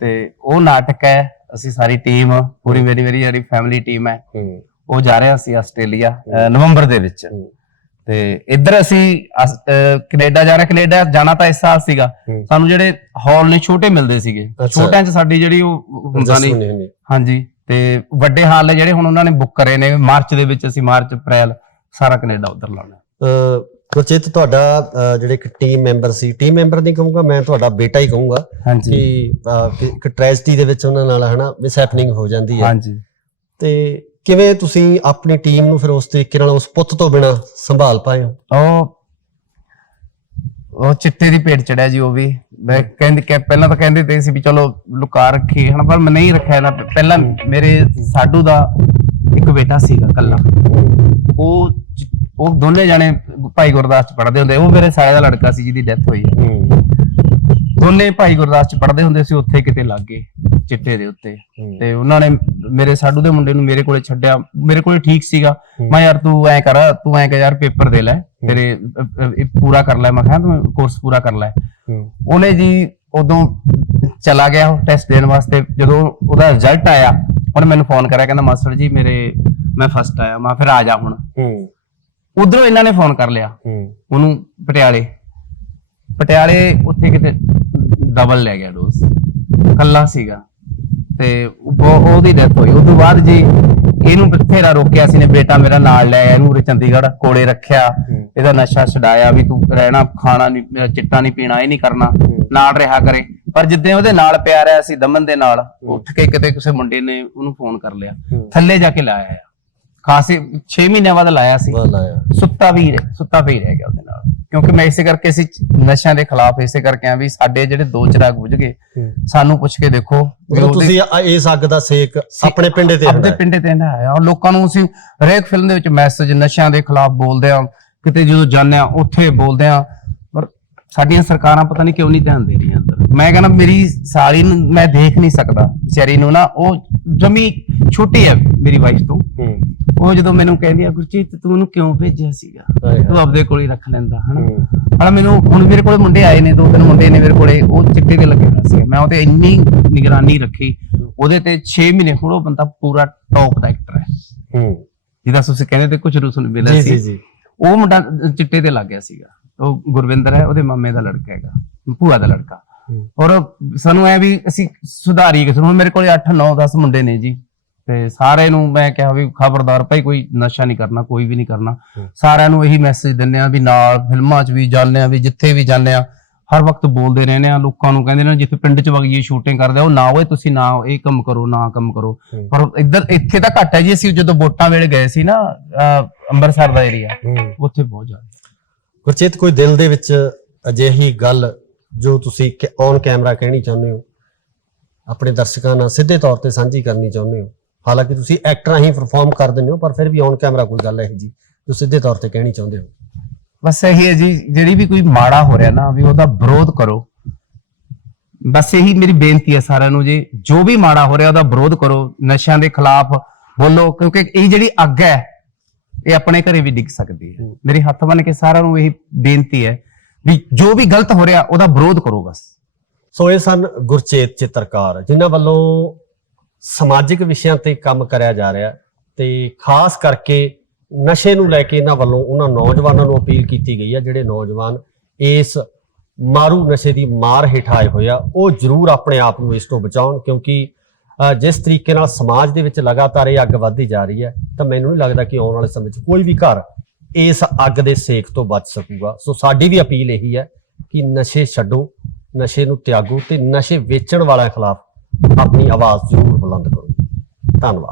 ਤੇ ਉਹ ਨਾਟਕ ਹੈ, ਅਸੀਂ ਸਾਰੀ ਟੀਮ ਪੂਰੀ ਮੇਰੀ ਜਿਹੜੀ ਫੈਮਿਲੀ ਟੀਮ ਹੈ ਉਹ ਜਾ ਰਹੇ ਹਾਂ ਅਸੀਂ ਆਸਟ੍ਰੇਲੀਆ ਨਵੰਬਰ ਦੇ ਵਿੱਚ। ਤੇ ਇੱਧਰ ਅਸੀਂ ਕੈਨੇਡਾ ਜਾ ਰਹੇ। ਕੈਨੇਡਾ ਜਾਣਾ ਤਾਂ ਇਸ ਸਾਲ ਸੀਗਾ, ਸਾਨੂੰ ਜਿਹੜੇ ਹਾਲ ਨੇ ਛੋਟੇ ਮਿਲਦੇ ਸੀਗੇ, ਛੋਟਿਆਂ ਚ ਸਾਡੀ ਜਿਹੜੀ ਉਹ ਹੁੰਦਾ ਨਹੀਂ। ਹਾਂਜੀ, ਤੇ ਵੱਡੇ ਹਾਲ ਨੇ ਜਿਹੜੇ ਹੁਣ ਉਹਨਾਂ ਨੇ ਬੁੱਕ ਕਰੇ ਨੇ ਮਾਰਚ ਦੇ ਵਿੱਚ। ਅਸੀਂ ਮਾਰਚ ਅਪ੍ਰੈਲ ਸਾਰਾ ਕੈਨੇਡਾ ਉੱਧਰ ਲਾਉਣਾ। ਗੁਰਚੇਤ, ਤੁਹਾਡਾ ਜਿਹੜੇ ਇੱਕ ਟੀਮ ਮੈਂਬਰ ਸੀ, ਟੀਮ ਮੈਂਬਰ ਨਹੀਂ ਕਹੂੰਗਾ ਮੈਂ, ਤੁਹਾਡਾ ਬੇਟਾ ਹੀ ਕਹੂੰਗਾ, ਕਿ ਇੱਕ ਟ੍ਰੈਜਡੀ ਦੇ ਵਿੱਚ ਉਹਨਾਂ ਨਾਲ ਹਨਾ ਮਿਸ ਹੈਪਨਿੰਗ ਹੋ ਜਾਂਦੀ ਹੈ, ਤੇ ਕਿਵੇਂ ਤੁਸੀਂ ਆਪਣੀ ਟੀਮ ਨੂੰ ਫਿਰ ਉਸ ਤਰੀਕੇ ਨਾਲ ਉਸ ਪੁੱਤ ਤੋਂ ਬਿਨਾਂ ਸੰਭਾਲ ਪਾਏ ਹੋ? ਉਹ ਚਿੱਟੇ ਦੀ ਭੇਟ ਚੜਿਆ ਜੀ। ਉਹ ਵੀ ਮੈਂ ਪਹਿਲਾਂ ਤਾਂ ਕਹਿੰਦੇ ਤੇ ਸੀ ਵੀ ਚਲੋ ਲੁਕਾ ਰੱਖੀਏ ਹਨਾ, ਪਰ ਮੈਂ ਨਹੀਂ ਰੱਖਿਆ ਨਾ। ਪਹਿਲਾਂ ਮੇਰੇ ਸਾਡੂ ਦਾ ਇੱਕ ਬੇਟਾ ਸੀਗਾ ਕੱਲਾ, ਉਹ ਦੋਨੇ ਜਾਣੇ ਭਾਈ ਗੁਰਦਾਸ ਚ ਪੜ੍ਹਦੇ ਹੁੰਦੇ। ਉਹ ਮੇਰੇ ਸਾਲੇ ਦਾ ਲੜਕਾ ਸੀ ਜਿਹਦੀ ਡੈਥ ਹੋਈ ਹੈ। ਦੋਨੇ ਭਾਈ ਗੁਰਦਾਸ ਚ ਪੜ੍ਹਦੇ ਹੁੰਦੇ ਸੀ, ਉੱਥੇ ਕਿਤੇ ਲੱਗ ਗਏ ਚਿੱਟੇ ਦੇ ਉੱਤੇ। ਤੇ ਉਹਨਾਂ ਨੇ ਮੇਰੇ ਸਾਡੂ ਦੇ ਮੁੰਡੇ ਨੂੰ ਮੇਰੇ ਕੋਲੇ ਛੱਡਿਆ, ਮੇਰੇ ਕੋਲੇ ਠੀਕ ਸੀਗਾ। ਮੈਂ ਯਾਰ ਤੂੰ ਐ ਕਰ ਯਾਰ ਪੇਪਰ ਦੇ ਲੈ, ਤੇਰੇ ਪੂਰਾ ਕਰ ਲੈ। ਮੈਂ ਕਿਹਾ ਤੂੰ ਕੋਰਸ ਪੂਰਾ ਕਰ ਲੈ। ਉਹਨੇ ਜੀ ਉਦੋਂ ਚਲਾ ਗਿਆ ਉਹ ਟੈਸਟ ਦੇਣ ਵਾਸਤੇ। ਜਦੋਂ ਉਹਦਾ ਰਿਜ਼ਲਟ ਆਇਆ ਉਹਨੇ ਮੈਨੂੰ ਫੋਨ ਕਰਿਆ, ਕਹਿੰਦਾ ਮਾਸਟਰ ਜੀ ਮੈਂ ਫਸਟ ਆਇਆ। ਮੈਂ ਫਿਰ ਆ ਜਾ ਹੁਣ। ਉਧਰੋਂ ਇਹਨਾਂ ਨੇ ਫੋਨ ਕਰ ਲਿਆ ਉਹਨੂੰ ਪਟਿਆਲੇ ਉੱਥੇ ਕਿਤੇ ਡਬਲ ਲੈ ਗਿਆ ਡੋਜ਼, ਕੱਲਾ ਸੀਗਾ ਤੇ ਉਹਦੀ ਡੈਥ ਹੋਈ। ਉਸ ਤੋਂ ਬਾਅਦ ਜੀ ਇਹਨੂੰ ਬਥੇਰਾ ਰੋਕਿਆ ਸੀ ਨੇ, ਬੇਟਾ ਮੇਰਾ ਨਾਲ ਲੈ ਆਇਆ ਇਹਨੂੰ, ਉਰੇ ਚੰਡੀਗੜ੍ਹ ਕੋਲੇ ਰੱਖਿਆ, ਇਹਦਾ ਨਸ਼ਾ ਛਡਾਇਆ ਵੀ ਤੂੰ ਰਹਿਣਾ, ਖਾਣਾ ਨਹੀਂ, ਚਿੱਟਾ ਨਹੀਂ ਪੀਣਾ, ਇਹ ਨਹੀਂ ਕਰਨਾ, ਨਾਲ ਰਿਹਾ ਕਰੇ। ਪਰ ਜਿੱਦਾਂ ਉਹਦੇ ਨਾਲ ਪਿਆ ਰਿਹਾ ਸੀ ਦਮਨ ਦੇ ਨਾਲ, ਉੱਠ ਕੇ ਕਿਤੇ ਕਿਸੇ ਮੁੰਡੇ ਨੇ ਉਹਨੂੰ ਫੋਨ ਕਰ ਲਿਆ, ਥੱਲੇ ਜਾ ਕੇ ਲਾਇਆ। ਖਾਸੇ 6 ਮਹੀਨਿਆਂ ਬਾਅਦ ਲਾਇਆ ਸੀ, ਸੁੱਤਾ ਵੀ ਰਹਿ ਗਿਆ ਉਹਦੇ ਨਾਲ। ਕਿਉਂਕਿ ਮੈਂ ਇਸੇ ਕਰਕੇ ਅਸੀਂ ਨਸ਼ਿਆਂ ਦੇ ਖਿਲਾਫ ਇਸੇ ਕਰਕੇ ਆ ਵੀ ਸਾਡੇ ਜਿਹੜੇ 2 ਚਿਰਾਗ ਬੁਝ ਗਏ, ਸਾਨੂੰ ਪੁੱਛ ਕੇ ਦੇਖੋ। ਤੁਸੀਂ ਇਸ ਅੱਗ ਦਾ ਸੇਕ ਆਪਣੇ ਪਿੰਡੇ ਤੇ ਨਾ ਆਇਆ। ਲੋਕਾਂ ਨੂੰ ਅਸੀਂ ਹਰੇਕ ਫਿਲਮ ਦੇ ਵਿੱਚ ਮੈਸੇਜ ਨਸ਼ਿਆਂ ਦੇ ਖਿਲਾਫ ਬੋਲਦੇ ਆ, ਕਿਤੇ ਜਦੋਂ ਜਾਂਦੇ ਆ ਉੱਥੇ ਬੋਲਦੇ ਆ, ਪਰ ਸਾਡੀਆਂ ਸਰਕਾਰਾਂ ਪਤਾ ਨਹੀਂ ਕਿਉਂ ਨਹੀਂ ਧਿਆਨ ਦੇ ਰਹੀਆਂ ਅੰਦਰ। ਮੈਂ ਕਹਿੰਦਾ ਮੇਰੀ ਸਾਲੀ ਨੂੰ ਮੈਂ ਦੇਖ ਨਹੀਂ ਸਕਦਾ ਵਿਚਾਰੀ ਨੂੰ ਨਾ, ਉਹ ਜਮੀ ਛੋਟੀ ਹੈ ਮੇਰੀ ਵਾਈਫ ਤੋਂ। ਉਹ ਜਦੋਂ ਮੈਨੂੰ ਕਹਿੰਦੀ ਆ ਗੁਰਜੀਤ ਤੂੰ ਉਹਨੂੰ ਕਿਉਂ ਭੇਜਿਆ ਸੀਗਾ, ਤੂੰ ਆਪਦੇ ਕੋਲ ਹੀ ਰੱਖ ਲੈਂਦਾ ਹਨਾ। ਮੈਨੂੰ ਹੁਣ ਮੇਰੇ ਕੋਲ ਮੁੰਡੇ ਆਏ ਨੇ, 2-3 ਮੁੰਡੇ ਨੇ ਮੇਰੇ ਕੋਲੇ, ਉਹ ਚਿੱਟੇ ਤੇ ਲੱਗੇ ਹੋਏ ਸੀ। ਮੈਂ ਉਹਤੇ ਇੰਨੀ ਨਿਗਰਾਨੀ ਰੱਖੀ, ਉਹਦੇ ਤੇ 6 ਮਹੀਨੇ ਹੁਣ ਉਹ ਬੰਦਾ ਪੂਰਾ ਟੌਪ ਦਾ ਐਕਟਰ ਹੈ। ਜਿਹਦਾ ਤੁਸੀਂ ਕਹਿੰਦੇ ਤੇ ਕੁਝ ਰੂਸ ਨੂੰ ਮਿਲਿਆ ਸੀ, ਉਹ ਮੁੰਡਾ ਚਿੱਟੇ ਤੇ ਲੱਗ ਗਿਆ ਸੀਗਾ। ਉਹ ਗੁਰਵਿੰਦਰ ਹੈ, ਉਹਦੇ ਮਾਮੇ ਦਾ ਲੜਕਾ ਹੈਗਾ, ਭੂਆ ਦਾ ਲੜਕਾ। ਔਰ ਸਾਨੂੰ ਐ ਵੀ ਅਸੀਂ ਸੁਧਾਰੀ ਕਿਸੇ ਨੂੰ। ਮੇਰੇ ਕੋਲ 8 9 10 ਮੁੰਡੇ ਨੇ ਜੀ, ਤੇ ਸਾਰੇ ਨੂੰ ਮੈਂ ਕਿਹਾ ਵੀ ਖਬਰਦਾਰ ਭਾਈ ਕੋਈ ਨਸ਼ਾ ਨਹੀਂ ਕਰਨਾ, ਕੋਈ ਵੀ ਨਹੀਂ ਕਰਨਾ। ਸਾਰਿਆਂ ਨੂੰ ਇਹੀ ਮੈਸੇਜ ਦਿੰਦੇ ਆ ਵੀ ਨਾਲ ਫਿਲਮਾਂ 'ਚ ਵੀ ਜਾਂਦੇ ਆ, ਵੀ ਜਿੱਥੇ ਵੀ ਜਾਂਦੇ ਆ ਹਰ ਵਕਤ ਬੋਲਦੇ ਰਹਿੰਦੇ ਆ। ਲੋਕਾਂ ਨੂੰ ਕਹਿੰਦੇ ਨੇ ਜਿੱਥੇ ਪਿੰਡ 'ਚ ਵਗੀਏ ਸ਼ੂਟਿੰਗ ਕਰਦੇ ਆ, ਉਹ ਨਾ ਹੋਏ ਤੁਸੀਂ ਨਾ ਇਹ ਕੰਮ ਕਰੋ, ਨਾ ਕੰਮ ਕਰੋ। ਪਰ ਇੱਥੇ ਤਾਂ ਘੱਟ ਹੈ ਜੀ। ਅਸੀਂ ਜਦੋਂ ਵੋਟਾਂ ਵੇਲੇ ਗਏ ਸੀ ਨਾ ਅੰਮ੍ਰਿਤਸਰ ਦਾ ਏਰੀਆ, ਉੱਥੇ ਬਹੁਤ ਜ਼ਿਆਦਾ। ਗੁਰਚੇਤ, ਕੋਈ ਦਿਲ ਦੇ ਵਿੱਚ ਅਜਿਹੀ ਗੱਲ ਜੋ ਤੁਸੀਂ ਔਨ ਕੈਮਰਾ ਕਹਿਣੀ ਚਾਹੁੰਦੇ ਹੋ, ਆਪਣੇ ਦਰਸ਼ਕਾਂ ਨਾਲ ਸਿੱਧੇ ਤੌਰ ਤੇ ਸਾਂਝੀ ਕਰਨੀ ਚਾਹੁੰਦੇ ਹੋ? ਹਾਲਾਂਕਿ ਤੁਸੀਂ ਐਕਟਰਾਂ ਹੀ ਪਰਫਾਰਮ ਕਰ ਦਿੰਦੇ ਹੋ, ਪਰ ਫਿਰ ਵੀ ਔਨ ਕੈਮਰਾ ਕੋਈ ਗੱਲ ਇਹੋ ਜੀ ਜੋ ਸਿੱਧੇ ਤੌਰ ਤੇ ਕਹਿਣੀ ਚਾਹੁੰਦੇ ਹੋ? ਬਸ ਇਹੀ ਹੈ ਜੀ, ਜਿਹੜੀ ਵੀ ਕੋਈ ਮਾੜਾ ਹੋ ਰਿਹਾ ਨਾ, ਵੀ ਉਹਦਾ ਵਿਰੋਧ ਕਰੋ। ਬਸ ਇਹੀ ਮੇਰੀ ਬੇਨਤੀ ਹੈ ਸਾਰਿਆਂ ਨੂੰ ਜੀ, ਜੋ ਵੀ ਮਾੜਾ ਹੋ ਰਿਹਾ ਉਹਦਾ ਵਿਰੋਧ ਕਰੋ, ਨਸ਼ਿਆਂ ਦੇ ਖਿਲਾਫ ਬੋਲੋ, ਕਿਉਂਕਿ ਇਹ ਜਿਹੜੀ ਅੱਗ ਹੈ ਇਹ ਆਪਣੇ ਘਰੇ ਵੀ ਡਿੱਗ ਸਕਦੀ ਹੈ। ਮੇਰੇ ਹੱਥ ਬੰਨ ਕੇ ਸਾਰਿਆਂ ਨੂੰ ਇਹੀ ਬੇਨਤੀ ਹੈ ਵੀ ਜੋ ਵੀ ਗਲਤ ਹੋ ਰਿਹਾ ਉਹਦਾ ਵਿਰੋਧ ਕਰੋ ਬਸ। ਸੋ ਇਹ ਸਨ ਗੁਰਚੇਤ ਚਿੱਤਰਕਾਰ, ਜਿਨ੍ਹਾਂ ਵੱਲੋਂ ਸਮਾਜਿਕ ਵਿਸ਼ਿਆਂ ਤੇ ਕੰਮ ਕਰਿਆ ਜਾ ਰਿਹਾ, ਤੇ ਖਾਸ ਕਰਕੇ ਨਸ਼ੇ ਨੂੰ ਲੈ ਕੇ ਇਹਨਾਂ ਵੱਲੋਂ ਉਹਨਾਂ ਨੌਜਵਾਨਾਂ ਨੂੰ ਅਪੀਲ ਕੀਤੀ ਗਈ ਹੈ ਜਿਹੜੇ ਨੌਜਵਾਨ ਇਸ ਮਾਰੂ ਨਸ਼ੇ ਦੀ ਮਾਰ ਹੇਠ ਆਏ ਹੋਏ ਆ, ਉਹ ਜ਼ਰੂਰ ਆਪਣੇ ਆਪ ਨੂੰ ਇਸ ਤੋਂ ਬਚਾਉਣ। ਕਿਉਂਕਿ ਜਿਸ ਤਰੀਕੇ ਨਾਲ ਸਮਾਜ ਦੇ ਵਿੱਚ ਲਗਾਤਾਰ ਇਹ ਅੱਗ ਵੱਧਦੀ ਜਾ ਰਹੀ ਹੈ, ਤਾਂ ਮੈਨੂੰ ਨਹੀਂ ਲੱਗਦਾ ਕਿ ਆਉਣ ਵਾਲੇ ਸਮੇਂ 'ਚ ਕੋਈ ਵੀ ਘਰ ਇਸ ਅੱਗ ਦੇ ਸੇਕ ਤੋਂ ਬਚ ਸਕੂਗਾ। ਸੋ ਸਾਡੀ ਵੀ ਅਪੀਲ ਇਹੀ ਹੈ ਕਿ ਨਸ਼ੇ ਛੱਡੋ, ਨਸ਼ੇ ਨੂੰ ਤਿਆਗੋ, ਤੇ ਨਸ਼ੇ ਵੇਚਣ ਵਾਲਿਆਂ ਖਿਲਾਫ ਆਪਣੀ ਆਵਾਜ਼ ਜ਼ਰੂਰ ਬੁਲੰਦ ਕਰੋ। ਧੰਨਵਾਦ।